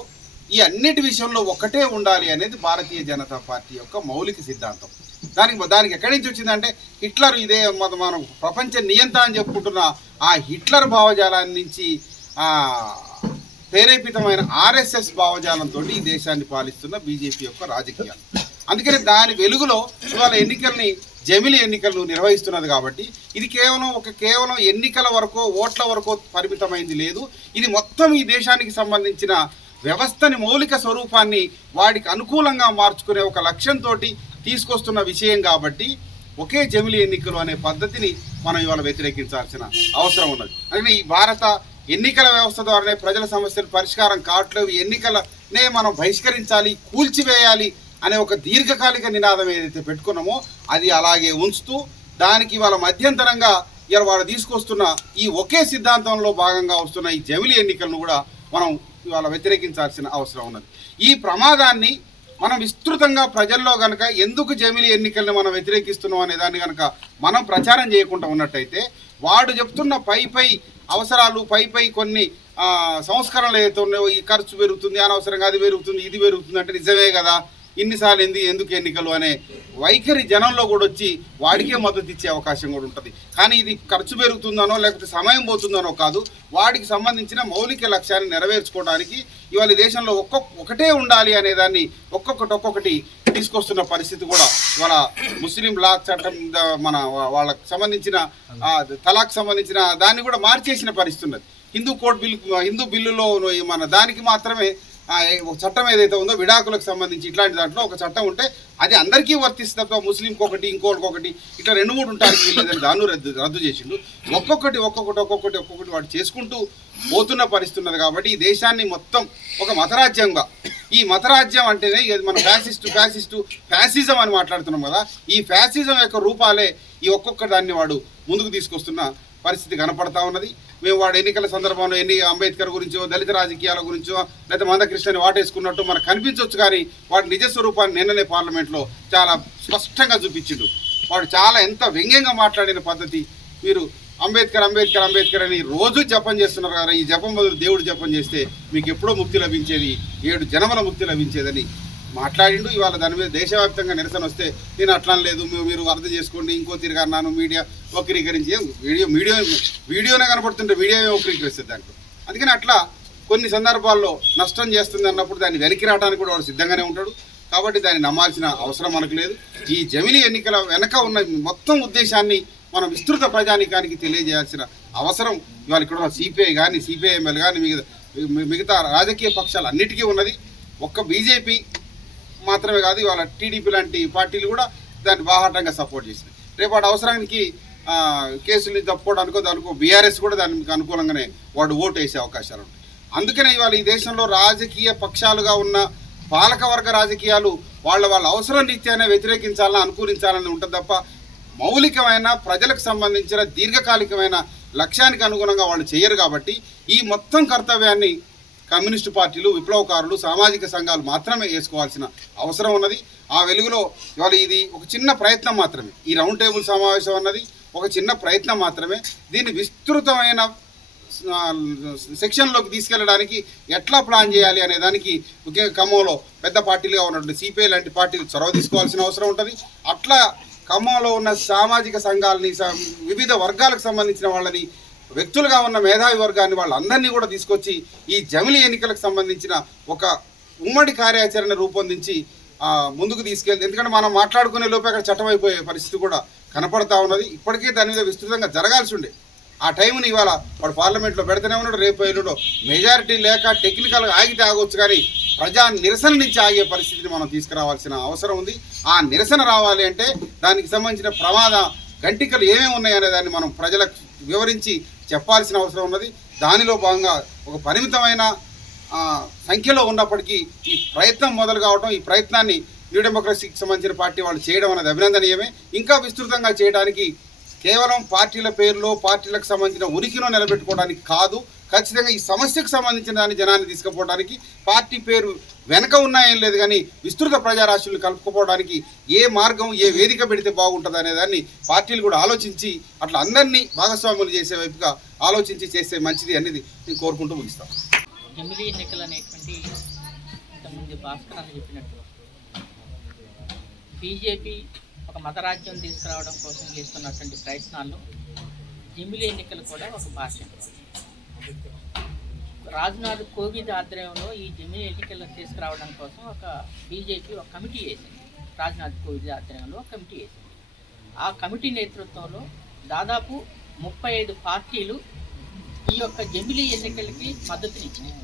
ఈ అన్నిటి విషయంలో ఒకటే ఉండాలి అనేది భారతీయ జనతా పార్టీ యొక్క మౌలిక సిద్ధాంతం. దానికి ఎక్కడి నుంచి వచ్చిందంటే హిట్లర్, ఇదే మనం ప్రపంచ నియంత అని చెప్పుకుంటున్న ఆ హిట్లర్ భావజాలాన్ని నుంచి ప్రేరేపితమైన ఆర్ఎస్ఎస్ భావజాలంతో ఈ దేశాన్ని పాలిస్తున్న బీజేపీ యొక్క రాజకీయాలు. అందుకని దాని వెలుగులో ఇవాళ జమిలీ ఎన్నికలను నిర్వహిస్తున్నది. కాబట్టి ఇది కేవలం ఎన్నికల వరకు, ఓట్ల వరకు పరిమితమైంది లేదు. ఇది మొత్తం ఈ దేశానికి సంబంధించిన వ్యవస్థని, మౌలిక స్వరూపాన్ని వాడికి అనుకూలంగా మార్చుకునే ఒక లక్ష్యంతో తీసుకొస్తున్న విషయం. కాబట్టి ఒకే జమిలీ ఎన్నికలు అనే పద్ధతిని మనం ఇవాళ వ్యతిరేకించాల్సిన అవసరం ఉన్నది. అందుకని ఈ భారత ఎన్నికల వ్యవస్థ ద్వారానే ప్రజల సమస్యలు పరిష్కారం కావట్లేదు. ఎన్నికలనే మనం బహిష్కరించాలి, కూల్చివేయాలి అనే ఒక దీర్ఘకాలిక నినాదం ఏదైతే పెట్టుకున్నామో అది అలాగే ఉంచుతూ, దానికి ఇవాళ మధ్యంతరంగా ఇవాళ వాళ్ళు తీసుకొస్తున్న ఈ ఒకే సిద్ధాంతంలో భాగంగా వస్తున్న ఈ జమిలీ ఎన్నికలను కూడా మనం ఇవాళ వ్యతిరేకించాల్సిన అవసరం ఉన్నది. ఈ ప్రమాదాన్ని మనం విస్తృతంగా ప్రజల్లో కనుక ఎందుకు జమిలీ ఎన్నికల్ని మనం వ్యతిరేకిస్తున్నాం అనే దాన్ని కనుక మనం ప్రచారం చేయకుండా ఉన్నట్టయితే, వాడు చెప్తున్న పై అవసరాలు, పై కొన్ని సంస్కరణలు ఏదైతే ఉన్నాయో, ఈ ఖర్చు పెరుగుతుంది, అనవసరంగా అది పెరుగుతుంది, ఇది పెరుగుతుంది అంటే నిజమే కదా, ఇన్నిసార్లు ఎందుకు ఎన్నికలు అనే వైఖరి జనంలో కూడా వచ్చి వాడికే మద్దతు ఇచ్చే అవకాశం కూడా ఉంటుంది. కానీ ఇది ఖర్చు పెరుగుతుందనో లేకపోతే సమయం పోతుందనో కాదు, వాడికి సంబంధించిన మౌలిక లక్ష్యాన్ని నెరవేర్చుకోవడానికి ఇవాళ దేశంలో ఒకటే ఉండాలి అనేదాన్ని ఒక్కొక్కటి తీసుకొస్తున్న పరిస్థితి కూడా ఇవాళ ముస్లిం లా చట్టం, మన వాళ్ళకి సంబంధించిన తలాక్ సంబంధించిన దాన్ని కూడా మార్చేసిన పరిస్థితి ఉన్నది. హిందూ బిల్లులో మన దానికి మాత్రమే ఒక చట్టం ఏదైతే ఉందో విడాకులకు సంబంధించి ఇట్లాంటి దాంట్లో ఒక చట్టం ఉంటే అది అందరికీ వర్తిస్తుంది తప్ప ముస్లింకి ఒకటి ఇంకొకటి ఇట్లా 2-3 ఉంటారు వీళ్ళదని దాన్ని రద్దు చేసిండు. ఒక్కొక్కటి వాడు చేసుకుంటూ పోతున్న పరిస్థితి ఉన్నది. కాబట్టి ఈ దేశాన్ని మొత్తం ఒక మతరాజ్యంగా, ఈ మతరాజ్యం అంటేనే ఇది మన ఫ్యాసిజం అని మాట్లాడుతున్నాం కదా, ఈ ఫ్యాసిజం యొక్క రూపాలే ఈ ఒక్కొక్క దాన్ని వాడు ముందుకు తీసుకొస్తున్న పరిస్థితి కనపడతా ఉన్నది. మేము వాడు ఎన్నికల సందర్భంలో అంబేద్కర్ గురించో దళిత రాజకీయాల గురించో లేదా మందకృష్ణని వాటేసుకున్నట్టు మనకు కనిపించవచ్చు, కానీ వాడి నిజ స్వరూపాన్ని నిన్ననే పార్లమెంట్లో చాలా స్పష్టంగా చూపించిండు. వాడు చాలా ఎంత వ్యంగ్యంగా మాట్లాడిన పద్ధతి. మీరు అంబేద్కర్ అని రోజు జపం చేస్తున్నారు కదా, ఈ జపం బదులు దేవుడు జపం చేస్తే మీకు ఎప్పుడో ముక్తి లభించేది, 7 జన్మల ముక్తి లభించేదని మాట్లాడిండు. ఇవాళ దాని మీద దేశవ్యాప్తంగా నిరసన వస్తే నేను అట్లా లేదు, మీరు అర్థం చేసుకోండి, ఇంకో తిరిగి అన్నాను, మీడియా వక్రీకరించి వీడియోనే కనపడుతుంటే మీడియా వక్రీకరిస్తుంది దాంట్లో. అందుకని అట్లా కొన్ని సందర్భాల్లో నష్టం చేస్తుంది అన్నప్పుడు దాన్ని వెనక్కి రావడానికి కూడా వాడు సిద్ధంగానే ఉంటాడు. కాబట్టి దాన్ని నమ్మాల్సిన అవసరం మనకు లేదు. ఈ జమిలీ ఎన్నికల వెనక ఉన్న మొత్తం ఉద్దేశాన్ని మనం విస్తృత ప్రజానీకానికి తెలియజేయాల్సిన అవసరం ఇవాళ ఇక్కడ ఉన్న సిపిఐ కానీ సిపిఐఎంఎల్ కానీ మిగతా రాజకీయ పక్షాలు అన్నిటికీ ఉన్నది. ఒక్క బీజేపీ మాత్రమే కాదు, ఇవాళ టీడీపీ లాంటి పార్టీలు కూడా దాన్ని బాహాటంగా సపోర్ట్ చేసినాయి. రేపు వాటి అవసరానికి కేసులు తప్పుకోవడానికో దానికో బీఆర్ఎస్ కూడా దానికి అనుకూలంగానే వాడు ఓటు వేసే అవకాశాలు ఉంటాయి. అందుకనే ఇవాళ ఈ దేశంలో రాజకీయ పక్షాలుగా ఉన్న పాలకవర్గ రాజకీయాలు వాళ్ళ అవసరం రీత్యానే వ్యతిరేకించాలని అనుకూలించాలని ఉంటుంది తప్ప మౌలికమైన ప్రజలకు సంబంధించిన దీర్ఘకాలికమైన లక్ష్యానికి అనుగుణంగా వాళ్ళు చేయరు. కాబట్టి ఈ మొత్తం కర్తవ్యాన్ని కమ్యూనిస్టు పార్టీలు, విప్లవకారులు, సామాజిక సంఘాలు మాత్రమే వేసుకోవాల్సిన అవసరం ఉన్నది. ఆ వెలుగులో ఇవాళ ఇది ఒక చిన్న ప్రయత్నం మాత్రమే. ఈ రౌండ్ టేబుల్ సమావేశం అన్నది ఒక చిన్న ప్రయత్నం మాత్రమే. దీన్ని విస్తృతమైన సెక్షన్లోకి తీసుకెళ్ళడానికి ఎట్లా ప్లాన్ చేయాలి అనే దానికి ముఖ్యంగా ఖమ్మంలో పెద్ద పార్టీలుగా ఉన్నటువంటి సిపిఐ లాంటి పార్టీలు చొరవ తీసుకోవాల్సిన అవసరం ఉంటుంది. అట్లా ఖమ్మంలో ఉన్న సామాజిక సంఘాలని, వివిధ వర్గాలకు సంబంధించిన వాళ్ళని, వ్యక్తులుగా ఉన్న మేధావి వర్గాన్ని వాళ్ళందరినీ కూడా తీసుకొచ్చి ఈ జమిలీ ఎన్నికలకు సంబంధించిన ఒక ఉమ్మడి కార్యాచరణ రూపొందించి ముందుకు తీసుకెళ్తే, ఎందుకంటే మనం మాట్లాడుకునే లోపే అక్కడ చట్టం అయిపోయే పరిస్థితి కూడా కనపడతా ఉన్నది. ఇప్పటికే దాని మీద విస్తృతంగా జరగాల్సి ఉండే. ఆ టైంని ఇవాళ వాడు పార్లమెంట్లో పెడితేనే ఉన్నాడు. రేపు ఎల్లుండో మెజారిటీ లేక టెక్నికల్గా ఆగితే ఆగొచ్చు, కానీ ప్రజా నిరసన నుంచి ఆగే పరిస్థితిని మనం తీసుకురావాల్సిన అవసరం ఉంది. ఆ నిరసన రావాలి అంటే దానికి సంబంధించిన ప్రమాద గంటికలు ఏమేమి ఉన్నాయనే దాన్ని మనం ప్రజలకు వివరించి చెప్పాల్సిన అవసరం ఉన్నది. దానిలో భాగంగా ఒక పరిమితమైన సంఖ్యలో ఉన్నప్పటికీ ఈ ప్రయత్నం మొదలు కావడం, ఈ ప్రయత్నాన్ని న్యూ డెమోక్రసీకి సంబంధించిన పార్టీ వాళ్ళు చేయడం అనేది అభినందనీయమే. ఇంకా విస్తృతంగా చేయడానికి కేవలం పార్టీల పేరులో పార్టీలకు సంబంధించిన ఉనికిలో నిలబెట్టుకోవడానికి కాదు, ఖచ్చితంగా ఈ సమస్యకు సంబంధించిన దాన్ని జనాన్ని తీసుకుపోవడానికి పార్టీ పేరు వెనక ఉన్నాయేం లేదు, కానీ విస్తృత ప్రజారాశులను కలుపుకోవడానికి ఏ మార్గం, ఏ వేదిక పెడితే బాగుంటుంది అనే దాన్ని పార్టీలు కూడా ఆలోచించి అట్లా అందరినీ భాగస్వాములు చేసే వైపుగా ఆలోచించి చేస్తే మంచిది అనేది నేను కోరుకుంటూ ముగిస్తాం. జమిలీ ఎన్నికలు అనేటువంటి ఇంతకుముందు భాస్కర్ అని చెప్పినట్టు బీజేపీ ఒక మతరాజ్యం తీసుకురావడం కోసం చేస్తున్నటువంటి ప్రయత్నాల్లో జమిలీ ఎన్నికలు కూడా ఒక భాష్యం. రాజ్నాథ్ కోవింద్ ఆధ్వర్యంలో ఈ జమిలీ ఎన్నికలు తీసుకురావడం కోసం ఒక బీజేపీ ఒక కమిటీ వేసింది. రాజ్నాథ్ కోవింద్ ఆధ్వర్యంలో ఒక కమిటీ వేసింది. ఆ కమిటీ నేతృత్వంలో దాదాపు 35 పార్టీలు ఈ యొక్క జమిలీ ఎన్నికలకి మద్దతునిచ్చినాయి.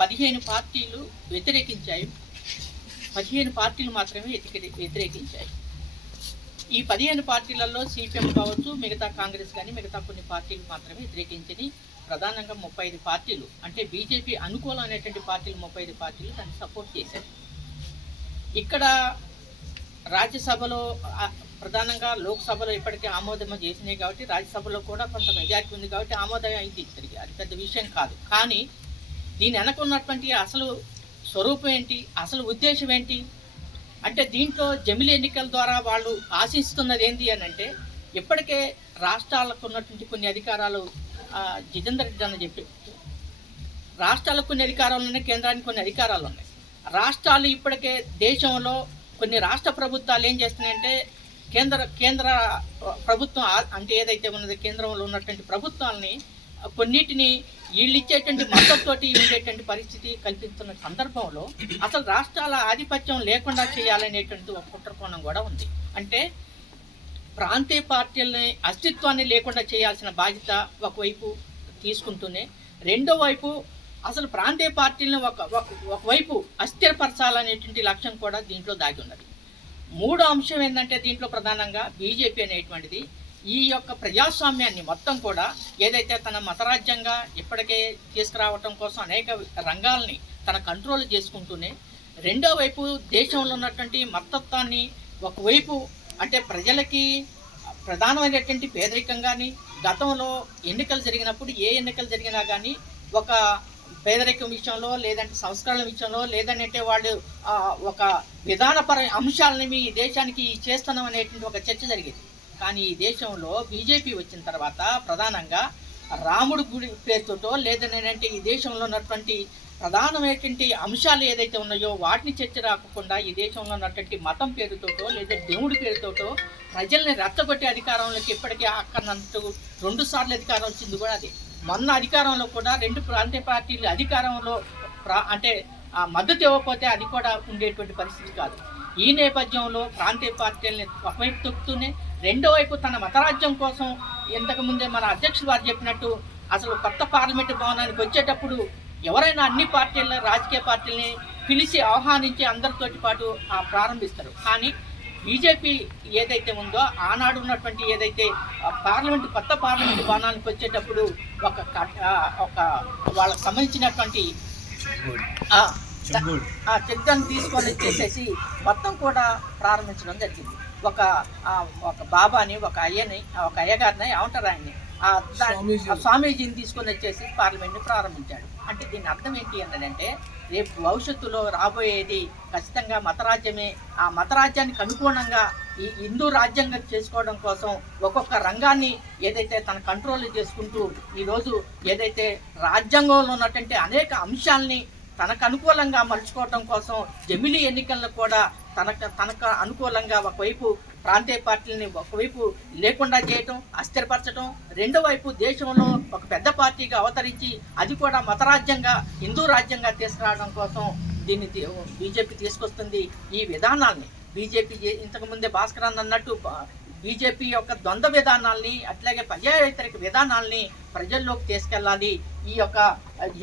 15 పార్టీలు వ్యతిరేకించాయి. 15 పార్టీలు మాత్రమే వ్యతిరేకించాయి. ఈ 15 పార్టీలలో సిపిఎం కావచ్చు, మిగతా కాంగ్రెస్ కానీ మిగతా కొన్ని పార్టీలు మాత్రమే వ్యతిరేకించని. ప్రధానంగా 35 పార్టీలు అంటే బీజేపీ అనుకూలం అనేటువంటి పార్టీలు 35 పార్టీలు దాన్ని సపోర్ట్ చేశారు. ఇక్కడ రాజ్యసభలో ప్రధానంగా లోక్సభలో ఇప్పటికే ఆమోదం చేసినాయి కాబట్టి రాజ్యసభలో కూడా కొంత మెజారిటీ ఉంది కాబట్టి ఆమోదం అయింది. ఇక్కడికి అది పెద్ద విషయం కాదు. కానీ దీని వెనకున్నటువంటి అసలు స్వరూపం ఏంటి, అసలు ఉద్దేశం ఏంటి అంటే దీంట్లో జమిలీ ఎన్నికల ద్వారా వాళ్ళు ఆశిస్తున్నది ఏంటి అని అంటే ఇప్పటికే రాష్ట్రాలకు ఉన్నటువంటి కొన్ని అధికారాలు జితేందర్ రెడ్డి అని చెప్పి రాష్ట్రాలకు కొన్ని అధికారాలు ఉన్నాయి, కేంద్రానికి కొన్ని అధికారాలు ఉన్నాయి. రాష్ట్రాలు ఇప్పటికే దేశంలో కొన్ని రాష్ట్ర ప్రభుత్వాలు ఏం చేస్తున్నాయంటే కేంద్ర ప్రభుత్వం అంటే ఏదైతే ఉన్నది కేంద్రంలో ఉన్నటువంటి ప్రభుత్వాలని కొన్నిటిని వీళ్ళు ఇచ్చేటువంటి మద్దతుతోటి ఉండేటువంటి పరిస్థితి కల్పిస్తున్న సందర్భంలో అసలు రాష్ట్రాల ఆధిపత్యం లేకుండా చేయాలనేటువంటి ఒక కుట్రకోణం కూడా ఉంది. అంటే ప్రాంతీయ పార్టీలని అస్తిత్వాన్ని లేకుండా చేయాల్సిన బాధ్యత ఒకవైపు తీసుకుంటూనే రెండో వైపు అసలు ప్రాంతీయ పార్టీలను ఒకవైపు అస్థిరపరచాలనేటువంటి లక్ష్యం కూడా దీంట్లో దాగి ఉన్నది. మూడో అంశం ఏంటంటే దీంట్లో ప్రధానంగా బీజేపీ అనేటువంటిది ఈ యొక్క ప్రజాస్వామ్యాన్ని మొత్తం కూడా ఏదైతే తన మతరాజ్యంగా ఇప్పటికే తీసుకురావటం కోసం అనేక రంగాల్ని తన కంట్రోల్ చేసుకుంటూనే రెండో వైపు దేశంలో ఉన్నటువంటి మతత్వాన్ని ఒకవైపు అంటే ప్రజలకి ప్రధానమైనటువంటి పేదరికం కానీ గతంలో ఎన్నికలు జరిగినప్పుడు ఏ ఎన్నికలు జరిగినా కానీ ఒక పేదరికం విషయంలో లేదంటే సంస్కరణల విషయంలో లేదంటే వాళ్ళు ఒక విధానపర అంశాలని మీ దేశానికి చేస్తున్నాం అనేటువంటి ఒక చర్చ జరిగేది. కానీ ఈ దేశంలో బీజేపీ వచ్చిన తర్వాత ప్రధానంగా రాముడి గుడి పేరుతోటో లేదంటే ఈ దేశంలో ఉన్నటువంటి ప్రధానమైనటువంటి అంశాలు ఏదైతే ఉన్నాయో వాటిని చర్చ రాకుండా ఈ దేశంలో ఉన్నటువంటి మతం పేరుతోటో లేదా దేవుడి పేరుతోటో ప్రజల్ని రెచ్చగొట్టే అధికారంలోకి ఇప్పటికీ అక్కడంటూ 2 సార్లు అధికారం వచ్చింది కూడా అదే. మొన్న అధికారంలో కూడా 2 ప్రాంతీయ పార్టీలు అధికారంలో అంటే ఆ మద్దతు ఇవ్వకపోతే అది కూడా ఉండేటువంటి పరిస్థితి కాదు. ఈ నేపథ్యంలో ప్రాంతీయ పార్టీలని ఒకవైపు తొక్కుతూనే రెండో వైపు తన మతరాజ్యం కోసం ఇంతకుముందే మన అధ్యక్షులు వారు చెప్పినట్టు అసలు కొత్త పార్లమెంటు భవనానికి వచ్చేటప్పుడు ఎవరైనా అన్ని పార్టీల రాజకీయ పార్టీలని పిలిచి ఆహ్వానించి అందరితోటి పాటు ప్రారంభిస్తారు. కానీ బీజేపీ ఏదైతే ఉందో ఆనాడు ఉన్నటువంటి ఏదైతే కొత్త పార్లమెంటు భవనానికి వచ్చేటప్పుడు ఒక వాళ్ళకి సంబంధించినటువంటి చెక్దాన్ని తీసుకొని వచ్చేసేసి మొత్తం కూడా ప్రారంభించడం జరిగింది. ఒక బాబాని ఒక అయ్యగారిని ఏమంటారు ఆయన్ని స్వామీజీని తీసుకొని వచ్చేసి పార్లమెంట్ని ప్రారంభించాడు. అంటే దీని అర్థం ఏంటి అంటే రేపు భవిష్యత్తులో రాబోయేది ఖచ్చితంగా మతరాజ్యమే. ఆ మతరాజ్యానికి అనుగుణంగా ఈ హిందూ రాజ్యాంగం చేసుకోవడం కోసం ఒక్కొక్క రంగాన్ని ఏదైతే తన కంట్రోల్ చేసుకుంటూ ఈరోజు ఏదైతే రాజ్యాంగంలో ఉన్నటువంటి అనేక అంశాలని తనకు అనుకూలంగా మలుచుకోవటం కోసం జమిలీ ఎన్నికలను కూడా తనకు అనుకూలంగా ఒకవైపు ప్రాంతీయ పార్టీలని ఒకవైపు లేకుండా చేయటం, అస్థిరపరచడం, రెండో వైపు దేశంలో ఒక పెద్ద పార్టీగా అవతరించి అది కూడా మతరాజ్యంగా హిందూ రాజ్యంగా తీసుకురావడం కోసం దీన్ని బీజేపీ తీసుకొస్తుంది. ఈ విధానాల్ని బీజేపీ ఇంతకుముందే భాస్కరన్ అన్నట్టు బీజేపీ యొక్క ద్వంద్వ విధానాల్ని అట్లాగే పర్యాయ వ్యతిరేక విధానాల్ని ప్రజల్లోకి తీసుకెళ్ళాలి. ఈ యొక్క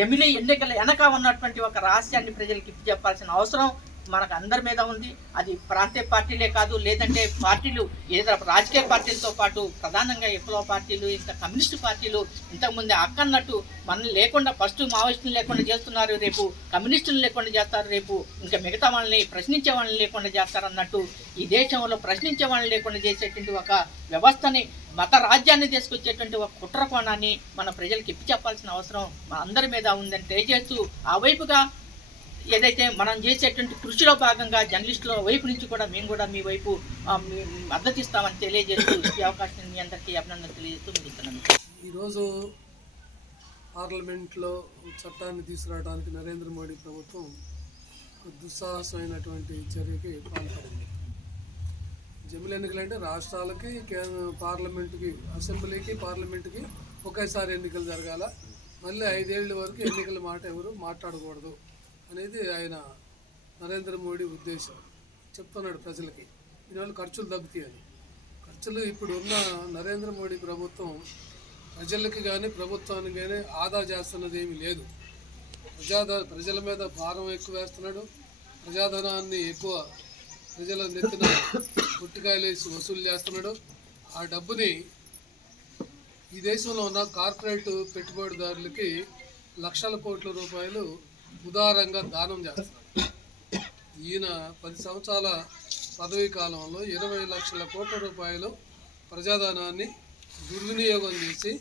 ఎమ్మెల్యే ఎన్నికల వెనక ఉన్నటువంటి ఒక రహస్యాన్ని ప్రజలకు ఇప్పి చెప్పాల్సిన అవసరం మనకు అందరి మీద ఉంది. అది ప్రాంతీయ పార్టీలే కాదు, లేదంటే పార్టీలు ఏదైనా రాజకీయ పార్టీలతో పాటు ప్రధానంగా విప్లవ పార్టీలు ఇంకా కమ్యూనిస్టు పార్టీలు ఇంతకుముందే అక్కన్నట్టు మనల్ని లేకుండా ఫస్ట్ మావోయిస్టులు లేకుండా చేస్తున్నారు, రేపు కమ్యూనిస్టులు లేకుండా చేస్తారు, రేపు ఇంకా మిగతా వాళ్ళని ప్రశ్నించే వాళ్ళని లేకుండా చేస్తారు అన్నట్టు ఈ దేశంలో ప్రశ్నించే వాళ్ళని లేకుండా చేసేటువంటి ఒక వ్యవస్థని మత రాజ్యాన్ని తీసుకొచ్చేటువంటి ఒక కుట్ర కోణాన్ని మన ప్రజలకు ఇప్పి చెప్పాల్సిన అవసరం మన అందరి మీద ఉందని తెలియజేస్తూ ఆ వైపుగా ఏదైతే మనం చేసేటువంటి కృషిలో భాగంగా జర్నలిస్టుల వైపు నుంచి కూడా మేము కూడా మీ వైపు మద్దతు ఇస్తామని తెలియజేస్తూ ఈ అవకాశం మీ అందరికీ అభినందనలు తెలియజేస్తూ ముగిస్తున్నాను. ఈరోజు పార్లమెంట్లో చట్టాన్ని తీసుకురావడానికి నరేంద్ర మోడీ ప్రభుత్వం దుస్సాహసమైనటువంటి చర్యకి పాల్పడింది. జమిలీ ఎన్నికలంటే రాష్ట్రాలకి పార్లమెంటుకి అసెంబ్లీకి పార్లమెంటుకి ఒకేసారి ఎన్నికలు జరగాల, మళ్ళీ 5 ఏళ్ళ వరకు ఎన్నికల మాట ఎవరు మాట్లాడకూడదు అనేది ఆయన నరేంద్ర మోడీ ఉద్దేశం. చెప్తున్నాడు ప్రజలకి దీనివల్ల ఖర్చులు తగ్గుతాయని. ఖర్చులు ఇప్పుడు ఉన్న నరేంద్ర మోడీ ప్రభుత్వం ప్రజలకి కానీ ప్రభుత్వానికి కానీ ఆదా చేస్తున్నది ఏమీ లేదు. ప్రజల మీద భారం ఎక్కువ వేస్తున్నాడు. ప్రజాధనాన్ని ఎక్కువ ప్రజల నెత్తిన పుట్టికాయలేసి వసూలు చేస్తున్నాడు. ఆ డబ్బుని ఈ దేశంలో ఉన్న కార్పొరేట్ పెట్టుబడిదారులకి లక్షల కోట్ల రూపాయలు ఉదారంగా దానం చేస్తున్నారు. ఈయన 10 సంవత్సరాల పదవీ కాలంలో 20 లక్షల కోట్ల రూపాయలు ప్రజాధనాన్ని దుర్వినియోగం చేసి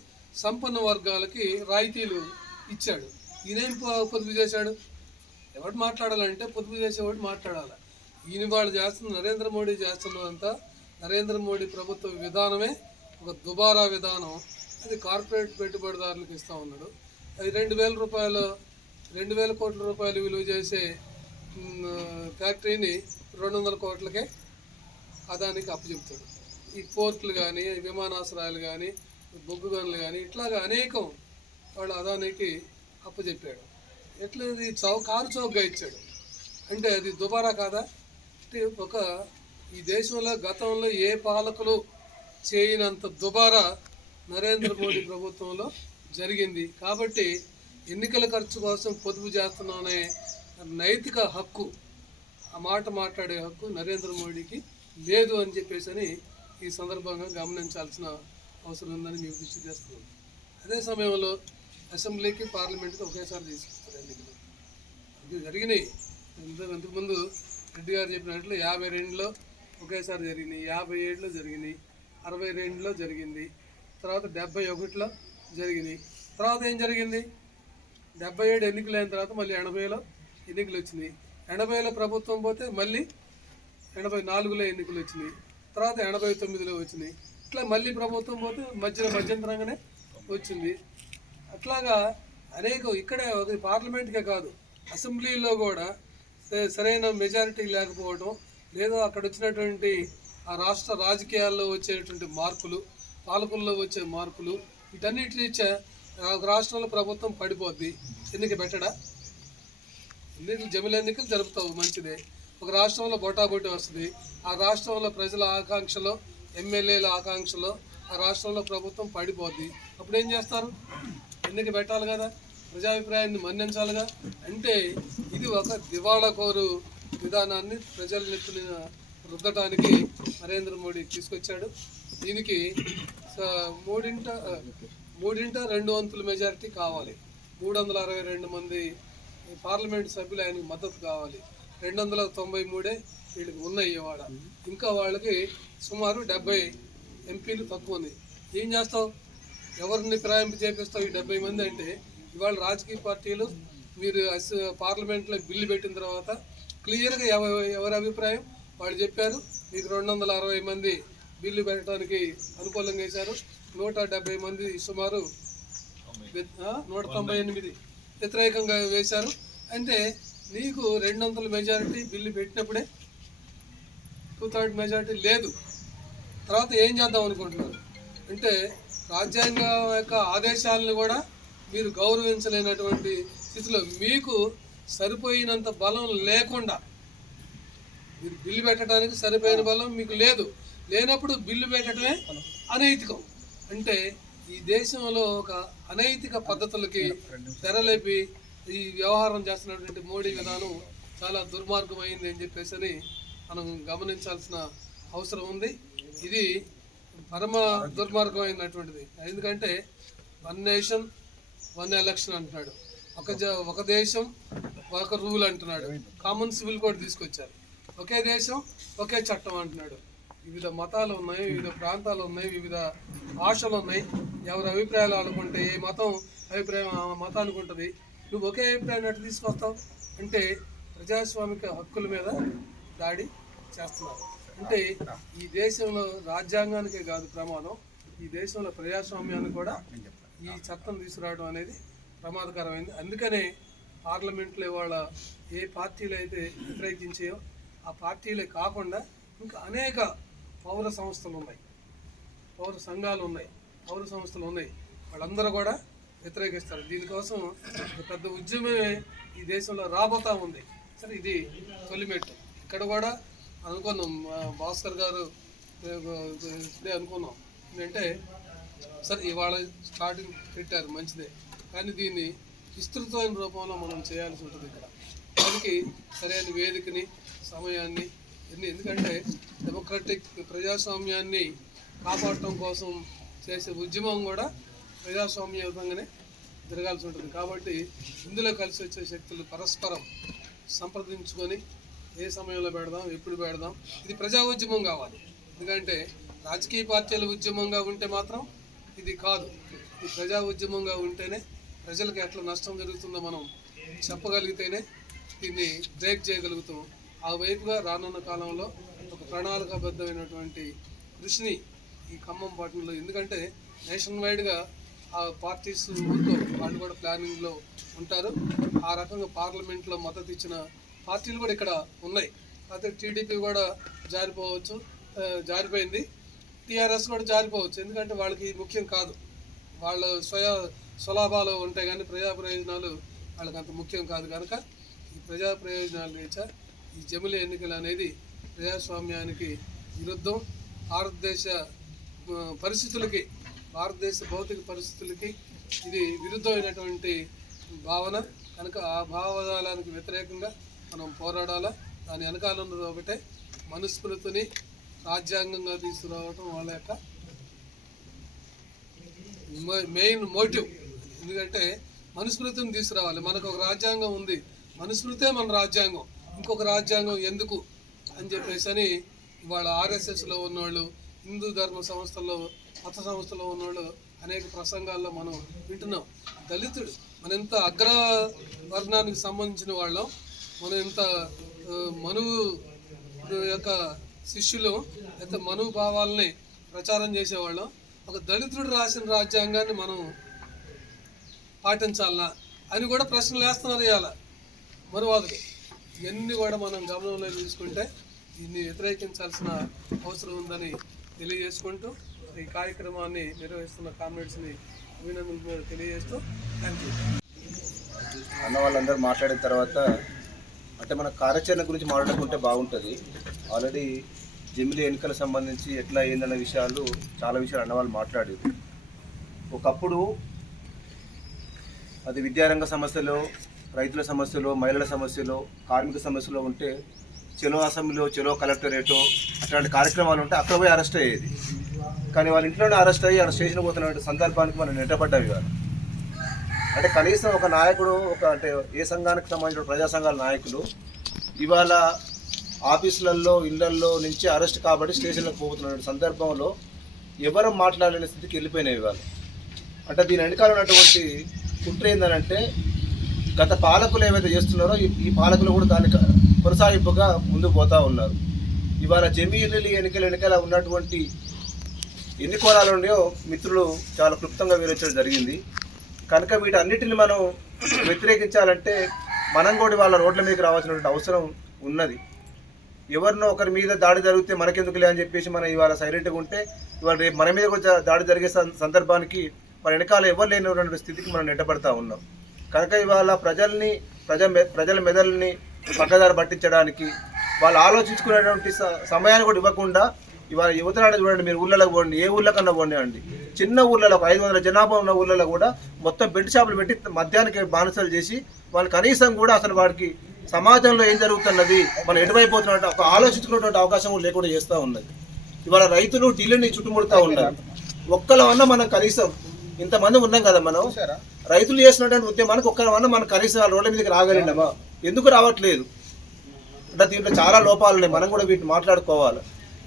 సంపన్న వర్గాలకి రాయితీలు ఇచ్చాడు. ఈయనేం పొదుపు చేశాడు? ఎవరు మాట్లాడాలంటే పొదుపు చేసేవాడు మాట్లాడాలి. ఈయన వాళ్ళు చేస్తున్న నరేంద్ర మోడీ చేస్తున్నదంతా నరేంద్ర మోడీ ప్రభుత్వ విధానమే ఒక దుబారా విధానం. అది కార్పొరేట్ పెట్టుబడిదారులకు ఇస్తూ ఉన్నాడు. అది 2,000 కోట్ల రూపాయలు విలువ చేసే ఫ్యాక్టరీని 200 కోట్లకే అదానికి అప్పచెప్తాడు. ఈ పోర్టులు కానీ విమానాశ్రయాలు కానీ బొగ్గు గనులు కానీ ఇట్లాగా అనేకం వాళ్ళు అదానికి అప్పచెప్పాడు. ఎట్లా ఇది కారు చౌకగా ఇచ్చాడు అంటే అది దుబారా కాదా? అంటే ఈ దేశంలో గతంలో ఏ పాలకులు చేయనంత దుబారా నరేంద్ర మోడీ ప్రభుత్వంలో జరిగింది. కాబట్టి ఎన్నికల ఖర్చు కోసం పొదుపు చేస్తున్నామనే నైతిక హక్కు, ఆ మాట మాట్లాడే హక్కు నరేంద్ర మోడీకి లేదు అని చెప్పేసి ఈ సందర్భంగా గమనించాల్సిన అవసరం ఉందని మేము దృష్టి చేస్తున్నాం. అదే సమయంలో అసెంబ్లీకి పార్లమెంట్కి ఒకేసారి తీసుకొస్తారు ఎన్నికలు. ఇది జరిగినాయి. ఇంతకుముందు రెడ్డి గారు చెప్పినట్లు 52లో ఒకేసారి జరిగినాయి, 57లో జరిగినాయి, 62లో జరిగింది, తర్వాత 71లో జరిగినాయి. తర్వాత ఏం జరిగింది? 77 ఎన్నికలు అయిన తర్వాత మళ్ళీ 80లో ఎన్నికలు వచ్చినాయి. 80లో ప్రభుత్వం పోతే మళ్ళీ 84లో ఎన్నికలు వచ్చినాయి, తర్వాత 89లో వచ్చినాయి. ఇట్లా మళ్ళీ ప్రభుత్వం పోతే మధ్యంతరంగానే వచ్చింది. అట్లాగా అనేక ఇక్కడే ఒక పార్లమెంట్కే కాదు అసెంబ్లీలో కూడా సరైన మెజారిటీ లేకపోవడం, లేదా అక్కడ వచ్చినటువంటి ఆ రాష్ట్ర రాజకీయాల్లో వచ్చేటువంటి మార్పులు, పాలకుల్లో వచ్చే మార్పులు, వీటన్నిటి రీత్యా ఒక రాష్ట్రంలో ప్రభుత్వం పడిపోద్ది. ఎన్నిక పెట్టడా? జమిలి ఎన్నికలు జరుపుతావు, మంచిదే. ఒక రాష్ట్రంలో బొటాబొట్టి వస్తుంది. ఆ రాష్ట్రంలో ప్రజల ఆకాంక్షలో, ఎమ్మెల్యేల ఆకాంక్షలో ఆ రాష్ట్రంలో ప్రభుత్వం పడిపోద్ది. అప్పుడు ఏం చేస్తారు? ఎన్నిక పెట్టాలి కదా, ప్రజాభిప్రాయాన్ని మన్నించాలిగా. అంటే ఇది ఒక దివాళాకోరు విధానాన్ని ప్రజల నెత్తిన రుద్దటానికి నరేంద్ర మోడీ తీసుకొచ్చాడు. దీనికి మూడింట 2/3 మెజారిటీ కావాలి. 362 మంది పార్లమెంట్ సభ్యులు ఆయనకు మద్దతు కావాలి. 293 వీళ్ళకి ఉన్నాయి ఇవాళ. ఇంకా వాళ్ళకి సుమారు 70 ఎంపీలు తక్కువ ఉంది. ఏం చేస్తావు? ఎవరిని ఫిరాయింపు చేపిస్తావు? ఈ 70 మంది అంటే ఇవాళ రాజకీయ పార్టీలు మీరు పార్లమెంట్లో బిల్లు పెట్టిన తర్వాత క్లియర్గా ఎవరి అభిప్రాయం వాళ్ళు చెప్పారు. మీకు 260 మంది బిల్లు పెట్టడానికి అనుకూలంగా వేశారు, 170 మంది సుమారు 198 వ్యతిరేకంగా వేశారు. అంటే నీకు 200 మెజారిటీ బిల్లు పెట్టినప్పుడే 2/3 మెజారిటీ లేదు. తర్వాత ఏం చేద్దాం అనుకుంటున్నారు అంటే రాజ్యాంగం యొక్క ఆదేశాలను కూడా మీరు గౌరవించలేనటువంటి స్థితిలో, మీకు సరిపోయినంత బలం లేకుండా, మీరు బిల్లు పెట్టడానికి సరిపోయిన బలం మీకు లేనప్పుడు బిల్లు పెట్టడమే అనైతికం. అంటే ఈ దేశంలో ఒక అనైతిక పద్ధతులకి తెరలేపి ఈ వ్యవహారం చేస్తున్నటువంటి మోడీ విధానం చాలా దుర్మార్గమైంది అని చెప్పేసి మనం గమనించాల్సిన అవసరం ఉంది. ఇది పరమ దుర్మార్గమైనటువంటిది. ఎందుకంటే 1 నేషన్ 1 ఎలక్షన్ అంటున్నాడు, ఒక దేశం ఒక రూల్ అంటున్నాడు, కామన్ సివిల్ కోడ్ తీసుకొచ్చారు, ఒకే దేశం ఒకే చట్టం అంటున్నాడు. వివిధ మతాలు ఉన్నాయి, వివిధ ప్రాంతాలు ఉన్నాయి, వివిధ భాషలు ఉన్నాయి. ఎవరి అభిప్రాయాలు అనుకుంటే ఏ మతం అభిప్రాయం ఆ మతానికి ఉంటుంది. నువ్వు ఒకే అభిప్రాయం ఎట్లా తీసుకొస్తావు? అంటే ప్రజాస్వామిక హక్కుల మీద దాడి చేస్తున్నారు. అంటే ఈ దేశంలో రాజ్యాంగానికే కాదు ప్రమాదం, ఈ దేశంలో ప్రజాస్వామ్యానికి కూడా ఈ చట్టం తీసుకురావడం అనేది ప్రమాదకరమైంది. అందుకనే పార్లమెంట్లో ఇవాళ ఏ పార్టీలు అయితే వ్యతిరేకించాయో ఆ పార్టీలే కాకుండా ఇంకా అనేక పౌర సంస్థలు ఉన్నాయి, పౌర సంఘాలు ఉన్నాయి, పౌర సంస్థలు ఉన్నాయి. వాళ్ళందరూ కూడా వ్యతిరేకిస్తారు. దీనికోసం ఒక పెద్ద ఉద్యమమే ఈ దేశంలో రాబోతా ఉంది. సరే, ఇది తొలిమెట్టు. ఇక్కడ కూడా అనుకున్నాం, భాస్కర్ గారు అనుకున్నాం ఏంటంటే సరే ఇవాళ స్టార్టింగ్ పెట్టారు, మంచిదే, కానీ దీన్ని విస్తృతమైన రూపంలో మనం చేయాల్సి ఉంటుంది. ఇక్కడ దానికి సరైన వేదికని, సమయాన్ని ఎందుకంటే డెమోక్రటిక్ ప్రజాస్వామ్యాన్ని కాపాడటం కోసం చేసే ఉద్యమం కూడా ప్రజాస్వామ్యయుతంగానే జరగాల్సి ఉంటుంది. కాబట్టి ఇందులో కలిసి వచ్చే శక్తులు పరస్పరం సంప్రదించుకొని ఏ సమయంలో పెడదాం, ఎప్పుడు పెడదాం, ఇది ప్రజా ఉద్యమం కావాలి. ఎందుకంటే రాజకీయ పార్టీల ఉద్యమంగా ఉంటే మాత్రం ఇది కాదు. ఇది ప్రజా ఉద్యమంగా ఉంటేనే ప్రజలకు ఎట్లా నష్టం జరుగుతుందో మనం చెప్పగలిగితేనే దీన్ని బ్రేక్ చేయగలుగుతాం. ఆ వైపుగా రానున్న కాలంలో ఒక ప్రణాళికాబద్ధమైనటువంటి కృషిని ఈ ఖమ్మం పట్టణంలో, ఎందుకంటే నేషన్ వైడ్గా ఆ పార్టీస్ వాళ్ళు కూడా ప్లానింగ్లో ఉంటారు. ఆ రకంగా పార్లమెంట్లో మద్దతు ఇచ్చిన పార్టీలు కూడా ఇక్కడ ఉన్నాయి. అయితే టీడీపీ కూడా జారిపోయింది, టీఆర్ఎస్ కూడా జారిపోవచ్చు. ఎందుకంటే వాళ్ళకి ముఖ్యం కాదు, వాళ్ళ స్వలాభాలు ఉంటాయి కానీ ప్రజా ప్రయోజనాలు వాళ్ళకి అంత ముఖ్యం కాదు. కనుక ఈ ప్రజా ప్రయోజనాలు రీత్యా ఈ జమిలి ఎన్నికలు అనేది ప్రజాస్వామ్యానికి విరుద్ధం. భారతదేశ పరిస్థితులకి, భారతదేశ భౌతిక పరిస్థితులకి ఇది విరుద్ధమైనటువంటి భావన కనుక ఆ భావజాలానికి వ్యతిరేకంగా మనం పోరాడాలా. దాని వెనకాల ఉన్నది ఒకటే, మనుస్మృతిని రాజ్యాంగంగా తీసుకురావటం వాళ్ళ యొక్క మెయిన్ మోటివ్. ఎందుకంటే మనుస్మృతిని తీసుకురావాలి. మనకు ఒక రాజ్యాంగం ఉంది, మనుస్మృతే మన రాజ్యాంగం, ఇంకొక రాజ్యాంగం ఎందుకు అని చెప్పేసి అని ఇవాళ ఆర్ఎస్ఎస్లో ఉన్నవాళ్ళు, హిందూ ధర్మ సంస్థల్లో, మత సంస్థలో ఉన్నవాళ్ళు అనేక ప్రసంగాల్లో మనం వింటున్నాం. దళితుడు మన ఎంత అగ్రవర్ణానికి సంబంధించిన వాళ్ళం, మనం ఎంత మనువు యొక్క శిష్యులు, ఎంత మనోభావాలని ప్రచారం చేసేవాళ్ళం. ఒక దళితుడు రాసిన రాజ్యాంగాన్ని మనం పాటించాలనా అని కూడా ప్రశ్నలు వేస్తున్నారు ఇవాళ మనువాదులు. ఇవన్నీ కూడా మనం గమనంలో తీసుకుంటే దీన్ని వ్యతిరేకించాల్సిన అవసరం ఉందని తెలియజేసుకుంటూ ఈ కార్యక్రమాన్ని నిర్వహిస్తున్న కామ్రేడ్స్ని అభినందనలు తెలియజేస్తూ థ్యాంక్ యూ. అన్న వాళ్ళందరూ మాట్లాడిన తర్వాత అంటే మన కార్యాచరణ గురించి మాట్లాడుకుంటే బాగుంటుంది. ఆల్రెడీ జమిలీ ఎన్నికలకు సంబంధించి ఎట్లా అయిందన్న విషయాలు చాలా విషయాలు అన్నవాళ్ళు మాట్లాడారు. ఒకప్పుడు అది విద్యారంగ సమస్యలు, రైతుల సమస్యలు, మహిళల సమస్యలు, కార్మిక సమస్యలు ఉంటే చెలో అసెంబ్లీలో, చెలో కలెక్టరేటో అట్లాంటి కార్యక్రమాలు ఉంటే అక్కడ పోయి అరెస్ట్ అయ్యేది. కానీ వాళ్ళ ఇంట్లోనే అరెస్ట్ అయ్యి అక్కడ స్టేషన్ పోతున్న సందర్భానికి మనం నెట్టబడ్డాం. ఇవాళ అంటే కనీసం ఒక నాయకుడు, అంటే ఏ సంఘానికి సంబంధించిన ప్రజా సంఘాల నాయకులు ఇవాళ ఆఫీసులలో, ఇళ్లల్లో నుంచి అరెస్ట్ కాబట్టి స్టేషన్లకు పోతున్న సందర్భంలో ఎవరు మాట్లాడలేని స్థితికి వెళ్ళిపోయినాయి ఇవాళ. అంటే దీని వెనకాల ఉన్నటువంటి కుట్ర ఏంటంటే గత పాలకులు ఏవైతే చేస్తున్నారో ఈ పాలకులు కూడా దానికి కొనసాగింపుగా ముందుకు పోతూ ఉన్నారు. ఇవాళ జమిలీ ఎన్నికల ఉన్నటువంటి ఎన్ని కోణాలు ఉన్నాయో మిత్రులు చాలా క్లుప్తంగా వివరించడం జరిగింది. కనుక వీటన్నిటిని మనం వ్యతిరేకించాలంటే మనం కూడా వాళ్ళ రోడ్ల మీదకి రావాల్సినటువంటి అవసరం ఉన్నది. ఎవరినో ఒకరి మీద దాడి జరిగితే మనకెందుకులే అని చెప్పేసి మనం ఇవాళ సైలెంట్గా ఉంటే ఇవాళ రేపు మన మీద కూడా దాడి జరిగే సందర్భానికి మన వెనకాల ఎవరు లేనటువంటి స్థితికి మనం నెట్టబడతా ఉన్నాం. కనుక ఇవాళ ప్రజల మెదల్ని పక్కదారి పట్టించడానికి వాళ్ళు ఆలోచించుకునేటువంటి సమయాన్ని కూడా ఇవ్వకుండా ఇవాళ యువతరాన్ని చూడండి, మీరు ఊళ్ళలోకి పోండి, ఏ ఊళ్ళో కన్నా పోండి అండి, చిన్న ఊళ్ళలో 500 జనాభా ఉన్న ఊళ్ళలో కూడా మొత్తం బెడ్ షాపులు పెట్టి మద్యానికి బానిసలు చేసి వాళ్ళు కనీసం కూడా అసలు వాడికి సమాజంలో ఏం జరుగుతున్నది, మనం ఎటువైపోతున్నట్టు ఒక ఆలోచించుకునేటువంటి అవకాశం కూడా లేకుండా చేస్తూ ఉన్నది. ఇవాళ రైతులు ఢిల్లీని చుట్టుముడుతూ ఉన్నారు. ఒక్కలవన్నా మనం కనీసం ఇంతమంది ఉన్నాం కదా, మనం రైతులు చేసినటువంటి ఉద్యమానికి ఒక్కలవన్నా మనం కనీసం రోడ్ల మీదకి రాగలిగినామా? ఎందుకు రావట్లేదు అంటే దీంట్లో చాలా లోపాలు ఉన్నాయి. మనం కూడా వీటిని మాట్లాడుకోవాలి.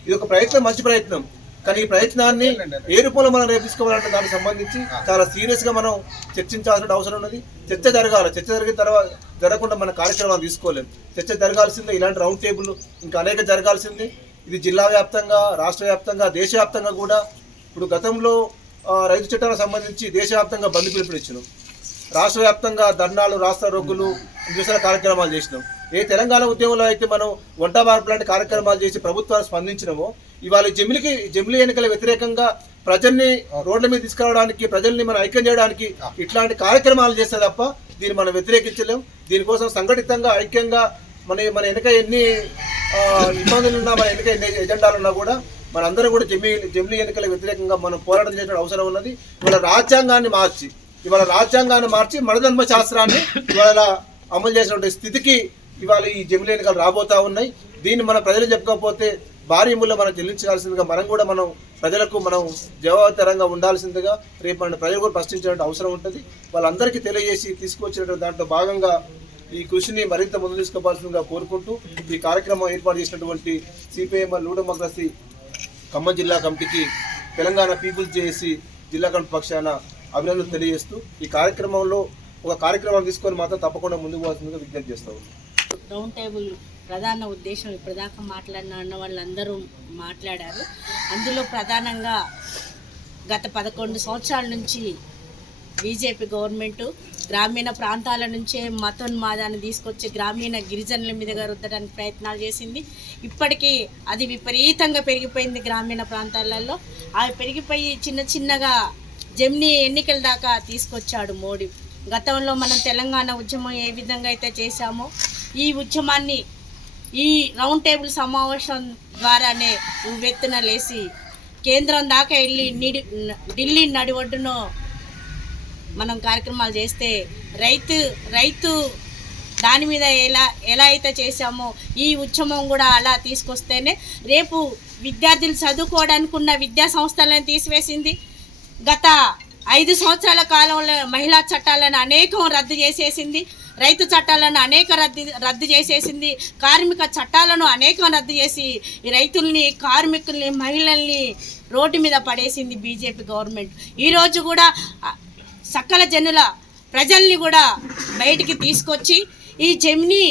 ఇది ఒక ప్రయత్నం, మంచి ప్రయత్నం. కానీ ఈ ప్రయత్నాన్ని ఏ రూపంలో మనం రేపించుకోవాలంటే దానికి సంబంధించి చాలా సీరియస్గా మనం చర్చించాల్సిన అవసరం ఉన్నది. చర్చ జరగాలి. చర్చ జరిగిన తర్వాత జరగకుండా మన కార్యక్రమాలు తీసుకోలేము. చర్చ జరగాల్సిందే. ఇలాంటి రౌండ్ టేబుల్ ఇంకా అనేక జరగాల్సింది. ఇది జిల్లా వ్యాప్తంగా, రాష్ట్ర వ్యాప్తంగా, దేశవ్యాప్తంగా కూడా. ఇప్పుడు గతంలో రైతు చట్టాలకు సంబంధించి దేశవ్యాప్తంగా బంద్ పిలుపునిచ్చినాం. రాష్ట్ర వ్యాప్తంగా ధర్నాలు, రాస్తా రోగులు, నిరసన కార్యక్రమాలు చేసినాం. ఏ తెలంగాణ ఉద్యమంలో అయితే మనం వంట మార్పు లాంటి కార్యక్రమాలు చేసి ప్రభుత్వాలు స్పందించినామో, ఇవాళ జమిలీ ఎన్నికల వ్యతిరేకంగా ప్రజల్ని రోడ్ల మీద తీసుకురావడానికి, ప్రజల్ని మనం ఐక్యం చేయడానికి ఇట్లాంటి కార్యక్రమాలు చేస్తే తప్ప దీన్ని మనం వ్యతిరేకించలేం. దీనికోసం సంఘటితంగా, ఐక్యంగా మన వెనక ఎన్ని ఇబ్బందులు ఉన్నా, మన వెనక ఎన్ని ఎజెండాలు ఉన్నా కూడా మనందరం కూడా జమిలీ ఎన్నికల వ్యతిరేకంగా మనం పోరాటం చేసిన అవసరం ఉన్నది. ఇవాళ రాజ్యాంగాన్ని మార్చి మణధర్మ శాస్త్రాన్ని ఇవాళ అమలు చేసినటువంటి స్థితికి ఇవాళ ఈ జమిలీ ఎన్నికలు రాబోతా ఉన్నాయి. దీన్ని మన ప్రజలు చెప్పుకోకపోతే భారీ మూల్యం మనం చెల్లించాల్సిందిగా, మనం ప్రజలకు జవాబుదారంగా ఉండాల్సిందిగా రేపు మన ప్రజలు కూడా ప్రశ్నించే అవసరం ఉంటుంది. వాళ్ళందరికీ తెలియజేసి తీసుకొచ్చినటువంటి దాంట్లో భాగంగా ఈ కృషిని మరింత ముందు తీసుకోవాల్సిందిగా కోరుకుంటూ ఈ కార్యక్రమం ఏర్పాటు చేసినటువంటి సిపిఐఎం లూడో డెమోక్రసీ ఖమ్మం జిల్లా కమిటీకి తెలంగాణ పీపుల్స్ జేఏసీ జిల్లా కమిటీ పక్షాన అభినందనలు తెలియజేస్తూ ఈ కార్యక్రమంలో ఒక కార్యక్రమం తీసుకొని మాత్రం తప్పకుండా ముందుకు పోవాల్సిందిగా విజ్ఞప్తి చేస్తాము. రౌండ్ టేబుల్ ప్రధాన ఉద్దేశం ఇప్పటిదాకా మాట్లాడిన వాళ్ళందరూ మాట్లాడారు. అందులో ప్రధానంగా గత 11 సంవత్సరాల నుంచి బీజేపీ గవర్నమెంటు గ్రామీణ ప్రాంతాల నుంచే మతోన్మాదాన్ని తీసుకొచ్చి గ్రామీణ గిరిజనుల మీదుగా రుద్దడానికి ప్రయత్నాలు చేసింది. ఇప్పటికీ అది విపరీతంగా పెరిగిపోయింది గ్రామీణ ప్రాంతాలలో. అవి పెరిగిపోయి చిన్నగా జమిలీ ఎన్నికల దాకా తీసుకొచ్చాడు మోడీ. గతంలో మనం తెలంగాణ ఉద్యమం ఏ విధంగా అయితే చేశామో ఈ ఉద్యమాన్ని ఈ రౌండ్ టేబుల్ సమావేశం ద్వారానే ఉవ్వెత్తున లేసి కేంద్రం దాకా వెళ్ళి ఢిల్లీ నడిఒడ్డును మనం కార్యక్రమాలు చేస్తే రైతు దాని మీద ఎలా అయితే చేశామో ఈ ఉద్యమం కూడా అలా తీసుకొస్తేనే రేపు విద్యార్థులు చదువుకోవడానికి ఉన్న విద్యా సంస్థలను తీసివేసింది. గత 5 సంవత్సరాల కాలంలో మహిళా చట్టాలను అనేకం రద్దు చేసేసింది, రైతు చట్టాలను రద్దు చేసేసింది, కార్మిక చట్టాలను అనేకం రద్దు చేసి ఈ రైతుల్ని, కార్మికుల్ని, మహిళల్ని రోడ్డు మీద పడేసింది బీజేపీ గవర్నమెంట్. ఈరోజు కూడా సకల జనుల ప్రజల్ని కూడా బయటికి తీసుకొచ్చి ఈ జెమిని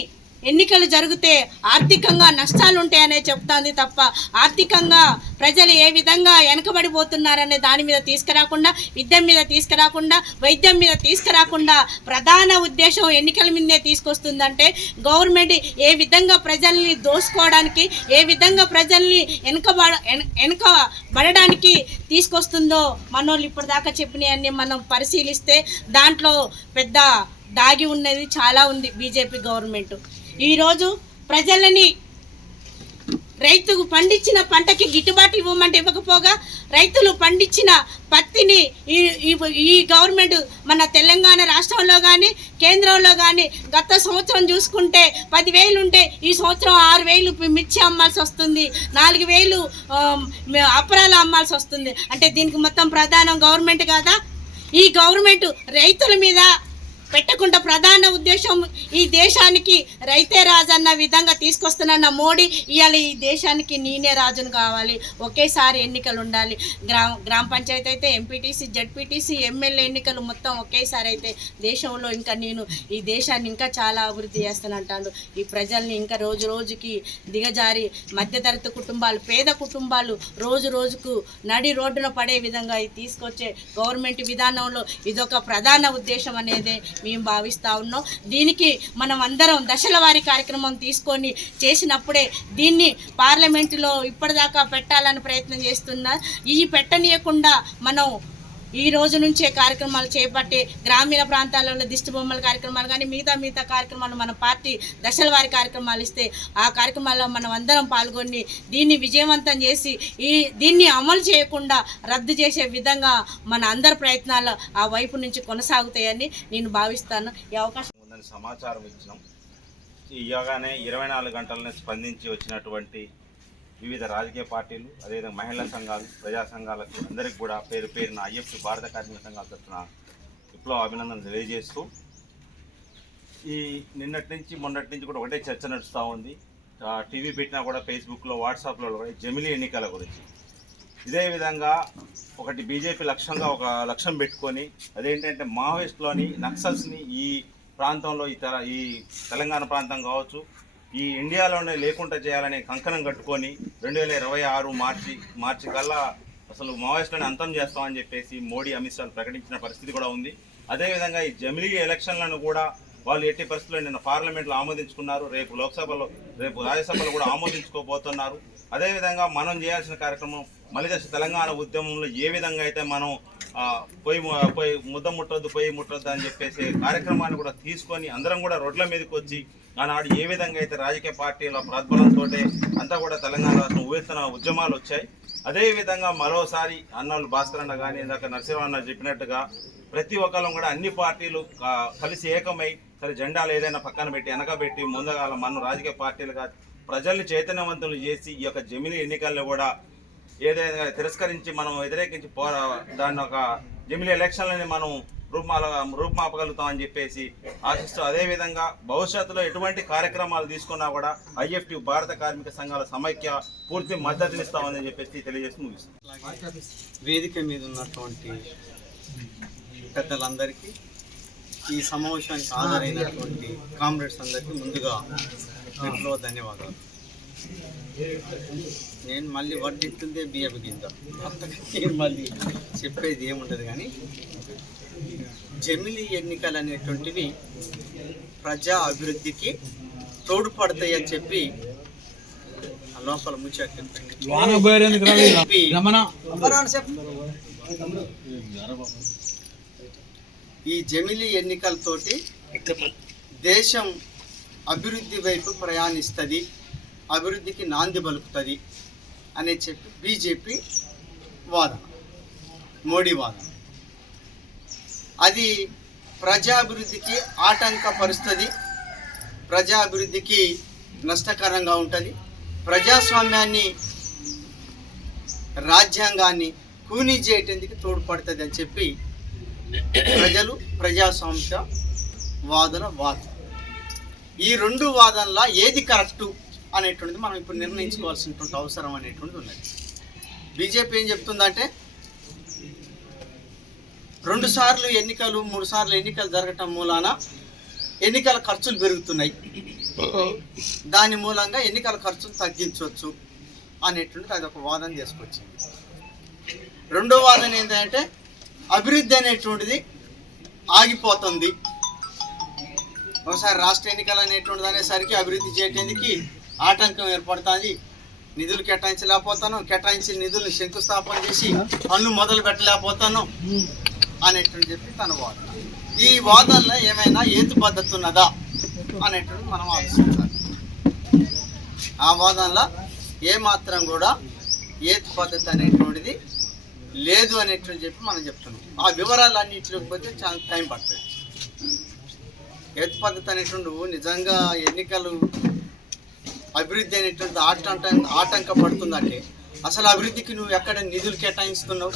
ఎన్నికలు జరిగితే ఆర్థికంగా నష్టాలు ఉంటాయనే చెప్తాంది తప్ప ఆర్థికంగా ప్రజలు ఏ విధంగా వెనకబడిపోతున్నారనే దాని మీద తీసుకురాకుండా, విద్య మీద తీసుకురాకుండా, వైద్యం మీద తీసుకురాకుండా ప్రధాన ఉద్దేశం ఎన్నికల మీదే తీసుకొస్తుందంటే గవర్నమెంట్ ఏ విధంగా ప్రజల్ని దోసుకోవడానికి, ఏ విధంగా ప్రజల్ని వెనకబడడానికి తీసుకొస్తుందో మనోళ్ళు ఇప్పటిదాకా చెప్పినవన్నీ మనం పరిశీలిస్తే దాంట్లో పెద్ద దాగి ఉన్నది చాలా ఉంది. బీజేపీ గవర్నమెంట్ ఈరోజు ప్రజలని రైతుకు పండించిన పంటకి గిట్టుబాటు ఇవ్వమంటే ఇవ్వకపోగా రైతులు పండించిన పత్తిని ఈ గవర్నమెంట్ మన తెలంగాణ రాష్ట్రంలో కానీ కేంద్రంలో కానీ గత సంవత్సరం చూసుకుంటే 10,000 ఉంటే ఈ సంవత్సరం 6,000 మిర్చి అమ్మాల్సి వస్తుంది, 4,000 అపరాలు అమ్మాల్సి వస్తుంది. అంటే దీనికి మొత్తం ప్రధానం గవర్నమెంట్ కాదా? ఈ గవర్నమెంట్ రైతుల మీద పెట్టకుండా ప్రధాన ఉద్దేశం ఈ దేశానికి రైతే రాజు అన్న విధంగా తీసుకొస్తున్న మోడీ ఇవాళ ఈ దేశానికి నేనే రాజును కావాలి, ఒకేసారి ఎన్నికలు ఉండాలి, గ్రామ పంచాయతీ అయితే ఎంపీటీసీ, జడ్పీటీసీ, ఎమ్మెల్యే ఎన్నికలు మొత్తం ఒకేసారి అయితే దేశంలో ఇంకా నేను ఈ దేశాన్ని ఇంకా చాలా అభివృద్ధి చేస్తానంటాడు. ఈ ప్రజల్ని ఇంకా రోజు రోజుకి దిగజారి మధ్యతరగతి కుటుంబాలు, పేద కుటుంబాలు రోజు రోజుకు నడి రోడ్డున పడే విధంగా తీసుకొచ్చే గవర్నమెంట్ విధానంలో ఇదొక ప్రధాన ఉద్దేశం అనేది మేము భావిస్తూ ఉన్నాం. దీనికి మనం అందరం దశల వారీ కార్యక్రమం తీసుకొని చేసినప్పుడే దీన్ని పార్లమెంటులో ఇప్పటిదాకా పెట్టాలని ప్రయత్నం చేస్తున్నా. ఈ పెట్టనీయకుండా మనం ఈ రోజు నుంచే కార్యక్రమాలు చేపట్టి గ్రామీణ ప్రాంతాలలో దిష్టి బొమ్మల కార్యక్రమాలు కానీ మిగతా కార్యక్రమాలు మన పార్టీ దశల వారి కార్యక్రమాలు ఇస్తే ఆ కార్యక్రమాల్లో మనం అందరం పాల్గొని దీన్ని విజయవంతం చేసి దీన్ని అమలు చేయకుండా రద్దు చేసే విధంగా మన అందరి ప్రయత్నాలు ఆ వైపు నుంచి కొనసాగుతాయని నేను భావిస్తాను. ఈ అవకాశం ఉందని సమాచారం ఇచ్చినాం. ఇవ్వగానే 24 గంటలనే స్పందించి వచ్చినటువంటి వివిధ రాజకీయ పార్టీలు, అదేవిధంగా మహిళా సంఘాలు, ప్రజా సంఘాలకు అందరికీ కూడా పేరు పేరున ఐఎఫ్టీ భారత కార్మిక సంఘాల తరఫున విప్లవ అభినందనలు తెలియజేస్తూ ఈ నిన్నటి నుంచి మొన్నటి నుంచి కూడా ఒకటే చర్చ నడుస్తూ ఉంది. టీవీ పెట్టినా కూడా ఫేస్బుక్లో, వాట్సాప్లో కూడా జమిలీ ఎన్నికల గురించి. ఇదే విధంగా ఒకటి బీజేపీ లక్ష్యంగా ఒక లక్ష్యం పెట్టుకొని అదేంటంటే మావోయిస్టులోని నక్సల్స్ని ఈ ప్రాంతంలో ఈ తెలంగాణ ప్రాంతం కావచ్చు ఈ ఇండియాలోనే లేకుండా చేయాలనే కంకణం కట్టుకొని 2026 మార్చి కల్లా అసలు మావోయిస్టులను అంతం చేస్తామని చెప్పేసి మోడీ, అమిత్ షాలు ప్రకటించిన పరిస్థితి కూడా ఉంది. అదేవిధంగా ఈ జమిలీ ఎలక్షన్లను కూడా వాళ్ళు ఎట్టి పరిస్థితుల్లో నిన్న పార్లమెంట్లో ఆమోదించుకున్నారు, రేపు రాజ్యసభలో కూడా ఆమోదించుకోబోతున్నారు. అదేవిధంగా మనం చేయాల్సిన కార్యక్రమం మలిదశ తెలంగాణ ఉద్యమంలో ఏ విధంగా అయితే మనం పొయ్యి ముద్ద ముట్టొద్దు, పొయ్యి ముట్టొద్దు అని చెప్పేసి కార్యక్రమాన్ని కూడా తీసుకొని అందరం కూడా రోడ్ల మీదకి వచ్చి ఆనాడు ఏ విధంగా అయితే రాజకీయ పార్టీల ప్రోద్బలంతో అంతా కూడా తెలంగాణ రాష్ట్రం ఊవెత్తున ఉద్యమాలు వచ్చాయి. అదేవిధంగా మరోసారి అన్నోళ్ళు భాస్కర్ అన్న కానీ ఇందాక నరసింహ అన్న చెప్పినట్టుగా ప్రతి ఒక్కరు కూడా అన్ని పార్టీలు కలిసి ఏకమై సరే జెండాలు ఏదైనా పక్కన పెట్టి వెనకబెట్టి ముందుగాల మనం రాజకీయ పార్టీలుగా ప్రజల్ని చైతన్యవంతులు చేసి ఈ యొక్క జమిలీ ఎన్నికల్లో కూడా ఏదైనా తిరస్కరించి మనం వ్యతిరేకించి దాన్ని ఒక జమిలీ ఎలక్షన్లని మనం రూపుమాపగలుగుతామని చెప్పేసి ఆశిస్తూ అదేవిధంగా భవిష్యత్తులో ఎటువంటి కార్యక్రమాలు తీసుకున్నా కూడా ఐఎఫ్టీ భారత కార్మిక సంఘాల సమైక్య పూర్తి మద్దతునిస్తామని చెప్పేసి తెలియజేస్తూ ముగిస్తాం. వేదిక మీద ఉన్నటువంటి పెద్దలందరికీ, ఈ సమావేశానికి హాజరైనటువంటి కామ్రేడ్స్ అందరికీ ముందుగా విప్లవ ధన్యవాదాలు. నేను మళ్ళీ వడ్డిస్తుందే బియ్యపు గింజ, నేను మళ్ళీ చెప్పేది ఏముండదు. కానీ జమిలీ ఎన్నికలు అనేటువంటివి ప్రజా అభివృద్ధికి తోడ్పడతాయి అని చెప్పి లోపల ఈ జమిలీ ఎన్నికలతోటి దేశం అభివృద్ధి వైపు ప్రయాణిస్తుంది, అభివృద్ధికి నాంది పలుకుతుంది అని చెప్పి బీజేపీ వాదన, మోడీ వాదన. అది ప్రజాభివృద్ధికి ఆటంకపరుస్తుంది, ప్రజాభివృద్ధికి నష్టకరంగా ఉంటుంది, ప్రజాస్వామ్యాన్ని రాజ్యాంగాన్ని కూనీ చేయటానికి తోడ్పడుతుంది అని చెప్పి ప్రజలు ప్రజాస్వామ్య వాదన ఈ రెండు వాదనలా ఏది కరెక్టు అనేటువంటిది మనం ఇప్పుడు నిర్ణయించుకోవాల్సినటువంటి అవసరం అనేటువంటిది ఉన్నది. బీజేపీ ఏం చెప్తుందంటే 2 సార్లు ఎన్నికలు 3 సార్లు ఎన్నికలు జరగటం మూలాన ఎన్నికల ఖర్చులు పెరుగుతున్నాయి, దాని మూలంగా ఎన్నికల ఖర్చులు తగ్గించవచ్చు అనేటువంటిది అది ఒక వాదన చేసుకొచ్చింది. రెండో వాదన ఏంటంటే అభివృద్ధి అనేటువంటిది ఆగిపోతుంది, ఒకసారి రాష్ట్ర ఎన్నికలు అనేటువంటిది అనేసరికి అభివృద్ధి చేయడానికి ఆటంకం ఏర్పడుతుంది, నిధులు కేటాయించలేకపోతాను, కేటాయించిన నిధులను శంకుస్థాపన చేసి పనులు మొదలు పెట్టలేకపోతాను అనేటువంటి చెప్పి తన వాదన. ఈ వాదనలో ఏమైనా ఏతు పద్ధతి ఉన్నదా అనేటువంటి మనం ఆలోచించాలి. ఆ వాదనలో ఏమాత్రం కూడా ఏతు పద్ధతి అనేటువంటిది లేదు అనేటువంటి చెప్పి మనం చెప్తున్నాం. ఆ వివరాలు అన్నింటిలోకి పోతే చాలా టైం పడుతుంది. ఏతు పద్ధతి అనేటువంటి నిజంగా ఎన్నికలు అభివృద్ధి అనేటువంటి ఆటంకపడుతుందంటే అసలు అభివృద్ధికి నువ్వు ఎక్కడ నిధులు కేటాయిస్తున్నావు,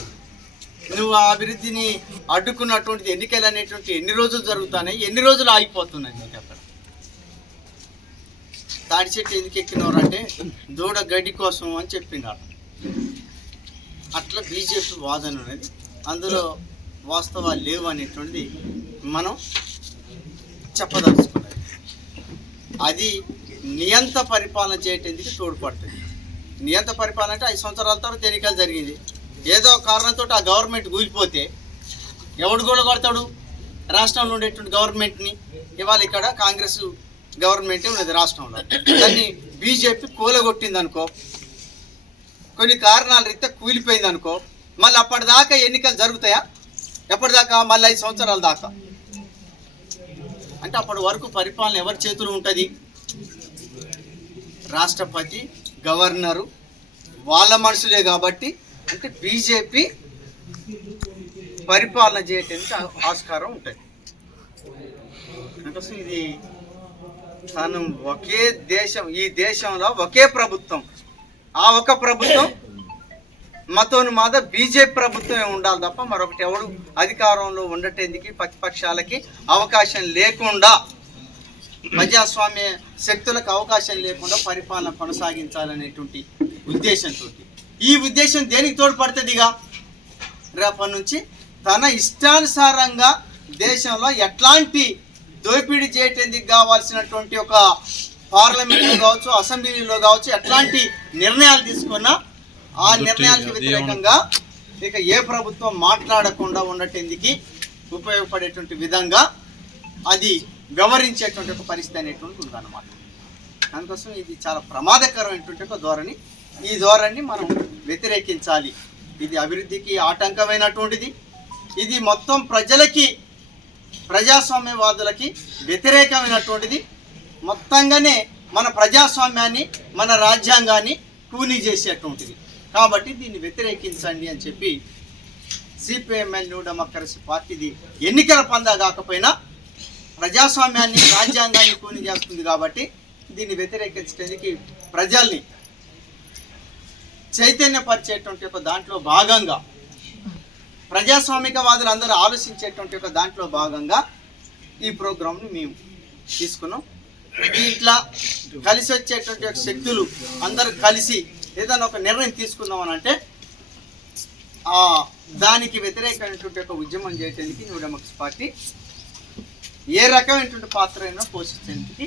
నువ్వు ఆ అభివృద్ధిని అడ్డుకున్నటువంటి ఎన్నికలు అనేటువంటి ఎన్ని రోజులు జరుగుతున్నాయి, ఎన్ని రోజులు ఆగిపోతున్నాయి నీకు అక్కడ. తాడి చెట్టు ఎందుకు ఎక్కినవారంటే దూడ గడ్డి కోసం అని చెప్పినారు. అట్లా బీజేపీ వాదన అనేది, అందులో వాస్తవాలు లేవు అనేటువంటిది మనం చెప్పదలుచుకున్నది. అది నియంత పరిపాలన చేయటానికి తోడ్పడుతుంది. నియంత పరిపాలన అంటే 5 సంవత్సరాల తర్వాత ఎన్నికలు జరిగింది, ఏదో కారణంతో ఆ గవర్నమెంట్ కూలిపోతే ఎవడు కూలగొడతాడు? రాష్ట్రంలో ఉండేటువంటి గవర్నమెంట్ని. ఇవాళ ఇక్కడ కాంగ్రెస్ గవర్నమెంటే ఉన్నది రాష్ట్రంలో, దాన్ని బీజేపీ కూలగొట్టింది అనుకో, కొన్ని కారణాల రీత్యా కూలిపోయింది అనుకో, మళ్ళీ అప్పటిదాకా ఎన్నికలు జరుగుతాయా? ఎప్పటిదాకా? మళ్ళీ 5 సంవత్సరాల దాకా. అంటే అప్పటి వరకు పరిపాలన ఎవరి చేతులు ఉంటుంది? రాష్ట్రపతి, గవర్నరు వాళ్ళ మనుషులే. కాబట్టి అంటే బీజేపీ పరిపాలన చేయటానికి ఆస్కారం ఉంటుంది. అంటే ఇది తను ఒకే దేశం, ఈ దేశంలో ఒకే ప్రభుత్వం, ఆ ఒక ప్రభుత్వం మతోన్మాద బీజేపీ ప్రభుత్వమే ఉండాలి తప్ప మరొకటి ఎవడు అధికారంలో ఉండటానికి ప్రతిపక్షాలకి అవకాశం లేకుండా, ప్రజాస్వామ్య శక్తులకు అవకాశం లేకుండా పరిపాలన కొనసాగించాలనేటువంటి ఉద్దేశంతో. ఈ ఉద్దేశం దేనికి తోడ్పడుతుందిగా? రేపటి నుంచి తన ఇష్టానుసారంగా దేశంలో ఎట్లాంటి దోపిడీ చేయటానికి కావాల్సినటువంటి ఒక పార్లమెంట్లో కావచ్చు, అసెంబ్లీలో కావచ్చు, ఎట్లాంటి నిర్ణయాలు తీసుకున్నా ఆ నిర్ణయాలకు వ్యతిరేకంగా ఇక ఏ ప్రభుత్వం మాట్లాడకుండా ఉండటానికి ఉపయోగపడేటువంటి విధంగా అది వ్యవహరించేటువంటి ఒక పరిస్థితి అనేటువంటి ఉందన్నమాట. దానికోసం ఇది చాలా ప్రమాదకరమైనటువంటి ఒక ధోరణి. ఈ ధోరణిని మనం వ్యతిరేకించాలి. ఇది అభివృద్ధికి ఆటంకమైనటువంటిది. ఇది మొత్తం ప్రజలకి, ప్రజాస్వామ్యవాదులకి వ్యతిరేకమైనటువంటిది. మొత్తంగానే మన ప్రజాస్వామ్యాన్ని, మన రాజ్యాంగాన్ని కూనీ చేసేటువంటిది. కాబట్టి దీన్ని వ్యతిరేకించండి అని చెప్పి సిపిఎంఎల్ న్యూ డెమోక్రసీ పార్టీది ఎన్నికల పందా కాకపోయినా ప్రజాస్వామ్యాన్ని, రాజ్యాంగాన్ని కూనీ చేస్తుంది. కాబట్టి దీన్ని వ్యతిరేకించడానికి ప్రజల్ని చైతన్యపరిచేటువంటి ఒక దాంట్లో భాగంగా, ప్రజాస్వామికవాదులు అందరూ ఆలోచించేటువంటి ఒక దాంట్లో భాగంగా ఈ ప్రోగ్రాంని మేము తీసుకున్నాం. దీంట్లో కలిసి వచ్చేటువంటి ఒక శక్తులు అందరూ కలిసి ఏదైనా ఒక నిర్ణయం తీసుకుందామని అంటే దానికి వ్యతిరేకమైనటువంటి ఒక ఉద్యమం చేయడానికి న్యూ డెమోక్రసీ పార్టీ ఏ రకమైనటువంటి పాత్ర అయినా పోషించడానికి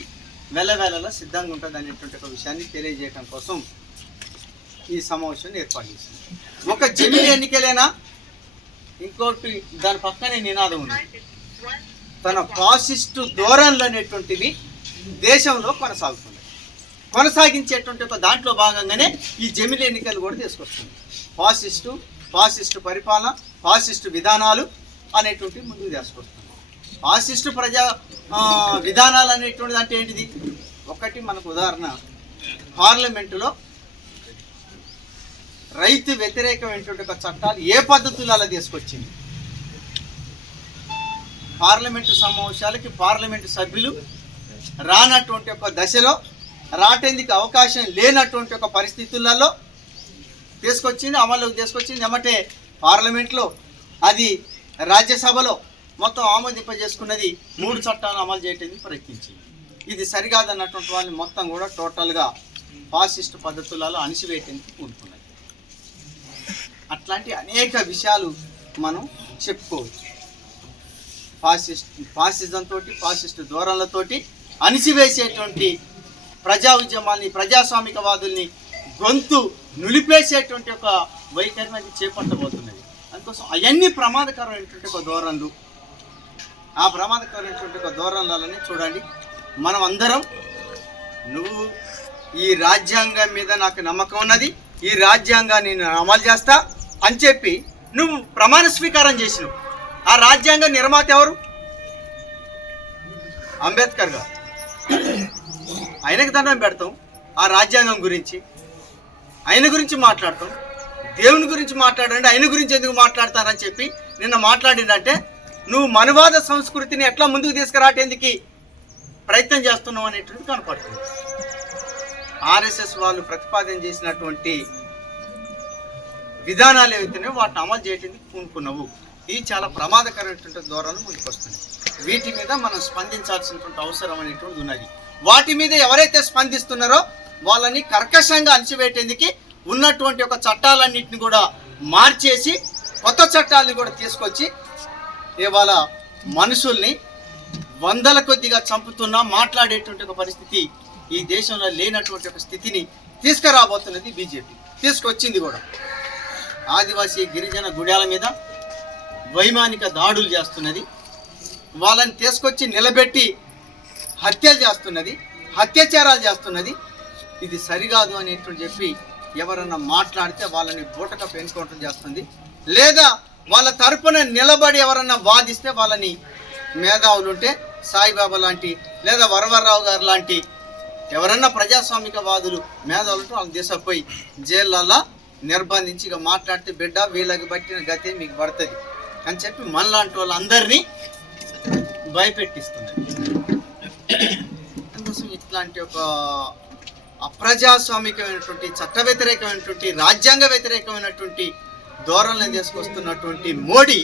వెళ్ళవేళలా సిద్ధంగా ఉంటుంది అనేటువంటి ఒక విషయాన్ని తెలియజేయడం కోసం ఈ సమావేశాన్ని ఏర్పాటు చేసింది. ఒక జమిలి ఎన్నికలేనా, ఇంకోటి దాని పక్కనే నినాదం ఉంది, తన ఫాసిస్టు ధోరణులు అనేటువంటివి దేశంలో కొనసాగించేటువంటి ఒక దాంట్లో భాగంగానే ఈ జమిలి ఎన్నికలు కూడా తీసుకొస్తుంది. ఫాసిస్టు పరిపాలన, ఫాసిస్టు విధానాలు అనేటువంటివి ముందుకు తీసుకొస్తుంది. ఫాసిస్టు విధానాలు అనేటువంటిది అంటే ఏంటిది? ఒకటి మనకు ఉదాహరణ, పార్లమెంటులో రైతు వ్యతిరేకమైనటువంటి ఒక చట్టాలు ఏ పద్ధతులు అలా తీసుకొచ్చింది? పార్లమెంటు సమావేశాలకి పార్లమెంటు సభ్యులు రానటువంటి ఒక దశలో రాటేందుకు అవకాశం లేనటువంటి ఒక పరిస్థితులలో తీసుకొచ్చింది, అమల్లోకి తీసుకొచ్చింది. ఏమంటే పార్లమెంట్లో అది రాజ్యసభలో మొత్తం ఆమోదింపజేసుకున్నది 3 చట్టాలను అమలు చేయడానికి ప్రయత్నించింది. ఇది సరికాదన్నటువంటి వాళ్ళని మొత్తం కూడా టోటల్గా ఫాసిస్ట్ పద్ధతులలో అణిచివేయడానికి పూనుకున్నది. అట్లాంటి అనేక విషయాలు మనం చెప్పుకోవచ్చు. ఫాసిజంతో ఫాసిస్ట్ ధోరణులతోటి అణిచివేసేటువంటి ప్రజా ఉద్యమాల్ని ప్రజాస్వామికవాదుల్ని గొంతు నులిపేసేటువంటి ఒక వైఖరిని అది చేపట్టబోతున్నది. అందుకోసం అవన్నీ ప్రమాదకరమైనటువంటి ఒక ధోరణులు. ఆ ప్రమాదకరమైనటువంటి ఒక ధోరణులని చూడండి. మనం అందరం నువ్వు ఈ రాజ్యాంగం మీద నాకు నమ్మకం ఉన్నది, ఈ రాజ్యాంగాన్ని నేను అమలు చేస్తా అని చెప్పి నువ్వు ప్రమాణ స్వీకారం చేసినావు. ఆ రాజ్యాంగ నిర్మాత ఎవరు? అంబేద్కర్ గారు. ఆయనకు దండం పెడతాం, ఆ రాజ్యాంగం గురించి ఆయన గురించి మాట్లాడతాం. దేవుని గురించి మాట్లాడండి, ఆయన గురించి ఎందుకు మాట్లాడతారని చెప్పి నిన్న మాట్లాడిందంటే నువ్వు మనువాద సంస్కృతిని ఎట్లా ముందుకు తీసుకురావడానికి ప్రయత్నం చేస్తున్నావు అనేటువంటి కనపడుతుంది. ఆర్ఎస్ఎస్ వాళ్ళు ప్రతిపాదన చేసినటువంటి విధానాలు ఏవైతున్నాయో వాటిని అమలు చేయడానికి పూనుకున్నావు. ఇవి చాలా ప్రమాదకరమైనటువంటి ధోరణులు ముందుకు వస్తున్నాయి. వీటి మీద మనం స్పందించాల్సినటువంటి అవసరం అనేటువంటి ఉన్నది. వాటి మీద ఎవరైతే స్పందిస్తున్నారో వాళ్ళని కర్కశంగా అణచివేయడానికి ఉన్నటువంటి ఒక చట్టాలన్నింటిని కూడా మార్చేసి కొత్త చట్టాలని కూడా తీసుకొచ్చి ఇవాళ మనుషుల్ని వందల కొద్దిగా చంపుతున్నా మాట్లాడేటువంటి ఒక పరిస్థితి ఈ దేశంలో లేనటువంటి ఒక స్థితిని తీసుకురాబోతున్నది బీజేపీ. తీసుకొచ్చింది కూడా. ఆదివాసీ గిరిజన గుడాల మీద వైమానిక దాడులు చేస్తున్నది, వాళ్ళని తీసుకొచ్చి నిలబెట్టి హత్యలు చేస్తున్నది, అత్యాచారాలు చేస్తున్నది. ఇది సరికాదు అనేటువంటి చెప్పి ఎవరన్నా మాట్లాడితే వాళ్ళని బూటకపు ఎన్కౌంటర్ చేస్తుంది. లేదా వాళ్ళ తరపున నిలబడి ఎవరన్నా వాదిస్తే వాళ్ళని మేధావులు ఉంటే సాయిబాబా లాంటి లేదా వరవరరావు గారు లాంటి ఎవరన్నా ప్రజాస్వామికవాదులు మేధావులు ఉంటే వాళ్ళని తీసుకుపోయి జైళ్ళల్లో నిర్బంధించి ఇక మాట్లాడితే బిడ్డ వీళ్ళకి బట్టిన గతే మీకు పడుతుంది అని చెప్పి మనలాంటి వాళ్ళందరినీ భయపెట్టిస్తున్నారు. అందుకోసం ఇట్లాంటి ఒక అప్రజాస్వామికమైనటువంటి చట్ట వ్యతిరేకమైనటువంటి రాజ్యాంగ వ్యతిరేకమైనటువంటి ధోరణులను తీసుకొస్తున్నటువంటి మోడీ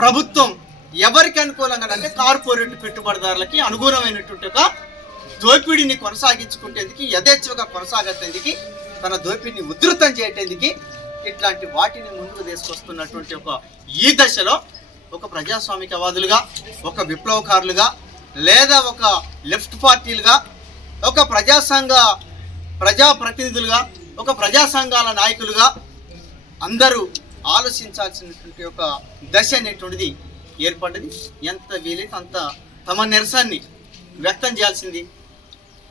ప్రభుత్వం ఎవరికి అనుకూలంగా అంటే కార్పొరేట్ పెట్టుబడిదారులకి అనుగుణమైనటువంటి ఒక దోపిడీని కొనసాగించుకునేందుకు యథేచ్ఛగా కొనసాగేందుకు తన దోపిడీని ఉధృతం చేయటానికి ఇట్లాంటి వాటిని ముందుకు తీసుకొస్తున్నటువంటి ఒక ఈ దశలో ఒక ప్రజాస్వామికవాదులుగా, ఒక విప్లవకారులుగా, లేదా ఒక లెఫ్ట్ పార్టీలుగా, ఒక ప్రజాప్రతినిధులుగా, ఒక ప్రజా సంఘాల నాయకులుగా అందరూ ఆలోచించాల్సినటువంటి ఒక దశ అనేటువంటిది ఏర్పడ్డది. ఎంత వీలైతే అంత తమ నిరసనని వ్యక్తం చేయాల్సింది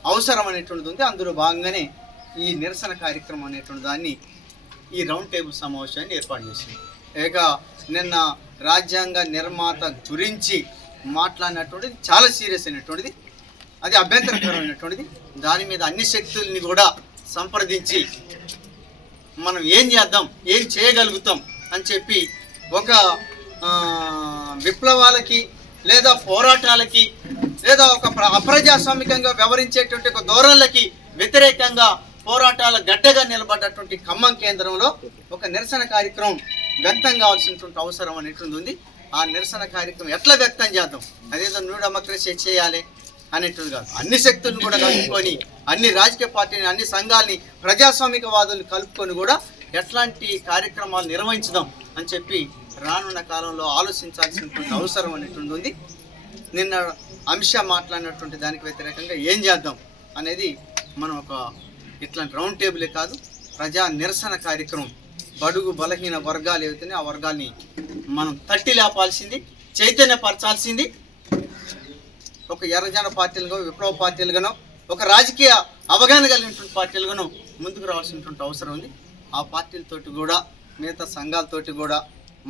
అవసరం అనేటువంటిది ఉంది. అందులో భాగంగానే ఈ నిరసన కార్యక్రమం అనేటువంటి దాన్ని ఈ రౌండ్ టేబుల్ సమావేశాన్ని ఏర్పాటు చేసింది. ఇక నిన్న రాజ్యాంగ నిర్మాత గురించి మాట్లాడినటువంటిది చాలా సీరియస్ అయినటువంటిది, అది అభ్యంతరకరమైనటువంటిది. దాని మీద అన్ని శక్తుల్ని కూడా సంప్రదించి మనం ఏం చేద్దాం, ఏం చేయగలుగుతాం అని చెప్పి ఒక విప్లవాలకి లేదా పోరాటాలకి లేదా ఒక అప్రజాస్వామికంగా వ్యవహరించేటువంటి ఒక ధోరణులకి వ్యతిరేకంగా పోరాటాల గడ్డగా నిలబడ్డటువంటి ఖమ్మం కేంద్రంలో ఒక నిరసన కార్యక్రమం వ్యక్తం కావాల్సినటువంటి అవసరం అనేటువంటి ఉంది. ఆ నిరసన కార్యక్రమం ఎట్లా వ్యక్తం చేద్దాం, అదేదో న్యూ డెమోక్రసీ చేయాలి అనేటువంటి కాదు. అన్ని శక్తులను కూడా కలుపుకొని, అన్ని రాజకీయ పార్టీని, అన్ని సంఘాలని, ప్రజాస్వామికవాదులను కలుపుకొని కూడా ఎట్లాంటి కార్యక్రమాలు నిర్వహించుదాం అని చెప్పి రానున్న కాలంలో ఆలోచించాల్సినటువంటి అవసరం అనేటువంటి ఉంది. నిన్న అమిత్ షా మాట్లాడినటువంటి దానికి వ్యతిరేకంగా ఏం చేద్దాం అనేది మనం ఒక ఇట్లాంటి రౌండ్ టేబులే కాదు, ప్రజా నిరసన కార్యక్రమం, బడుగు బలహీన వర్గాలు ఏవైతే ఆ వర్గాల్ని మనం తట్టి లేపాల్సింది, చైతన్యపరచాల్సింది. ఒక ఎర్రజన పార్టీలుగా, విప్లవ పార్టీలుగానో, ఒక రాజకీయ అవగాహన కలిగినటువంటి పార్టీలుగానో ముందుకు రావాల్సినటువంటి అవసరం ఉంది. ఆ పార్టీలతోటి కూడా, మిగతా సంఘాలతోటి కూడా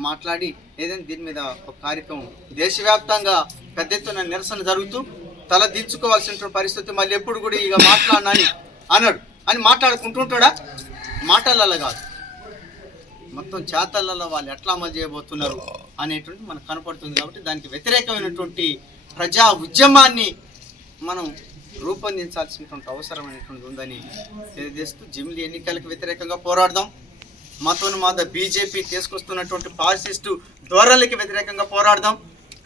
మాట్లాడి ఏదైనా దీని మీద ఒక కార్యక్రమం దేశవ్యాప్తంగా పెద్ద ఎత్తున నిరసన జరుగుతూ తల దించుకోవాల్సినటువంటి పరిస్థితి. మళ్ళీ ఎప్పుడు కూడా ఇక మాట్లాడినాని అన్నాడు అని మాట్లాడుకుంటుంటాడా? మాటలలో కాదు, మొత్తం చేతలలో వాళ్ళు ఎట్లా అమలు చేయబోతున్నారు అనేటువంటి మనకు కనపడుతుంది. కాబట్టి దానికి వ్యతిరేకమైనటువంటి ప్రజా ఉద్యమాన్ని మనం రూపొందించాల్సినటువంటి అవసరమైనటువంటి ఉందని తెలియజేస్తూ జమిలీ ఎన్నికలకు వ్యతిరేకంగా పోరాడదాం. మతోన్మాద బీజేపీ తీసుకొస్తున్నటువంటి ఫాసిస్టు ధోరణులకి వ్యతిరేకంగా పోరాడదాం.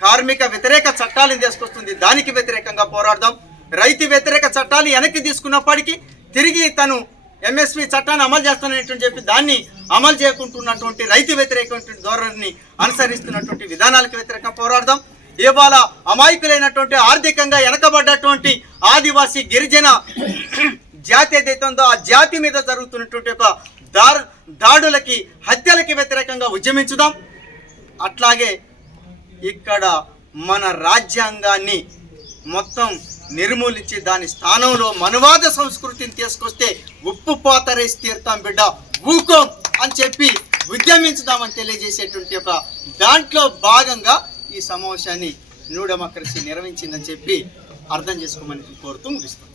కార్మిక వ్యతిరేక చట్టాలను తీసుకొస్తుంది, దానికి వ్యతిరేకంగా పోరాడదాం. రైతు వ్యతిరేక చట్టాలు వెనక్కి తీసుకున్నప్పటికీ తిరిగి తను ఎంఎస్పీ చట్టాన్ని అమలు చేస్తానని చెప్పి దాన్ని అమలు చేయకుంటున్నటువంటి రైతు వ్యతిరేకమైనటువంటి ధోరణిని అనుసరిస్తున్నటువంటి విధానాలకు వ్యతిరేకంగా పోరాడదాం. ఇవాళ అమాయకులైనటువంటి ఆర్థికంగా వెనకబడ్డటువంటి ఆదివాసీ గిరిజన జాతి ఏదైతే ఉందో ఆ జాతి మీద జరుగుతున్నటువంటి ఒక దాడులకి హత్యలకి వ్యతిరేకంగా ఉద్యమించుదాం. అట్లాగే ఇక్కడ మన రాజ్యాంగాన్ని మొత్తం నిర్మూలించి దాని స్థానంలో మనువాద సంస్కృతిని తీసుకొస్తే ఉప్పు పోతరేసి తీరుతాం బిడ్డ ఊకోం అని చెప్పి ఉద్యమించుదామని తెలియజేసేటువంటి ఒక దాంట్లో భాగంగా ఈ సమావేశాన్ని న్యూ డెమోక్రసీ నిర్వహించిందని చెప్పి అర్థం చేసుకోమని కోరుతూ ముగిస్తాం.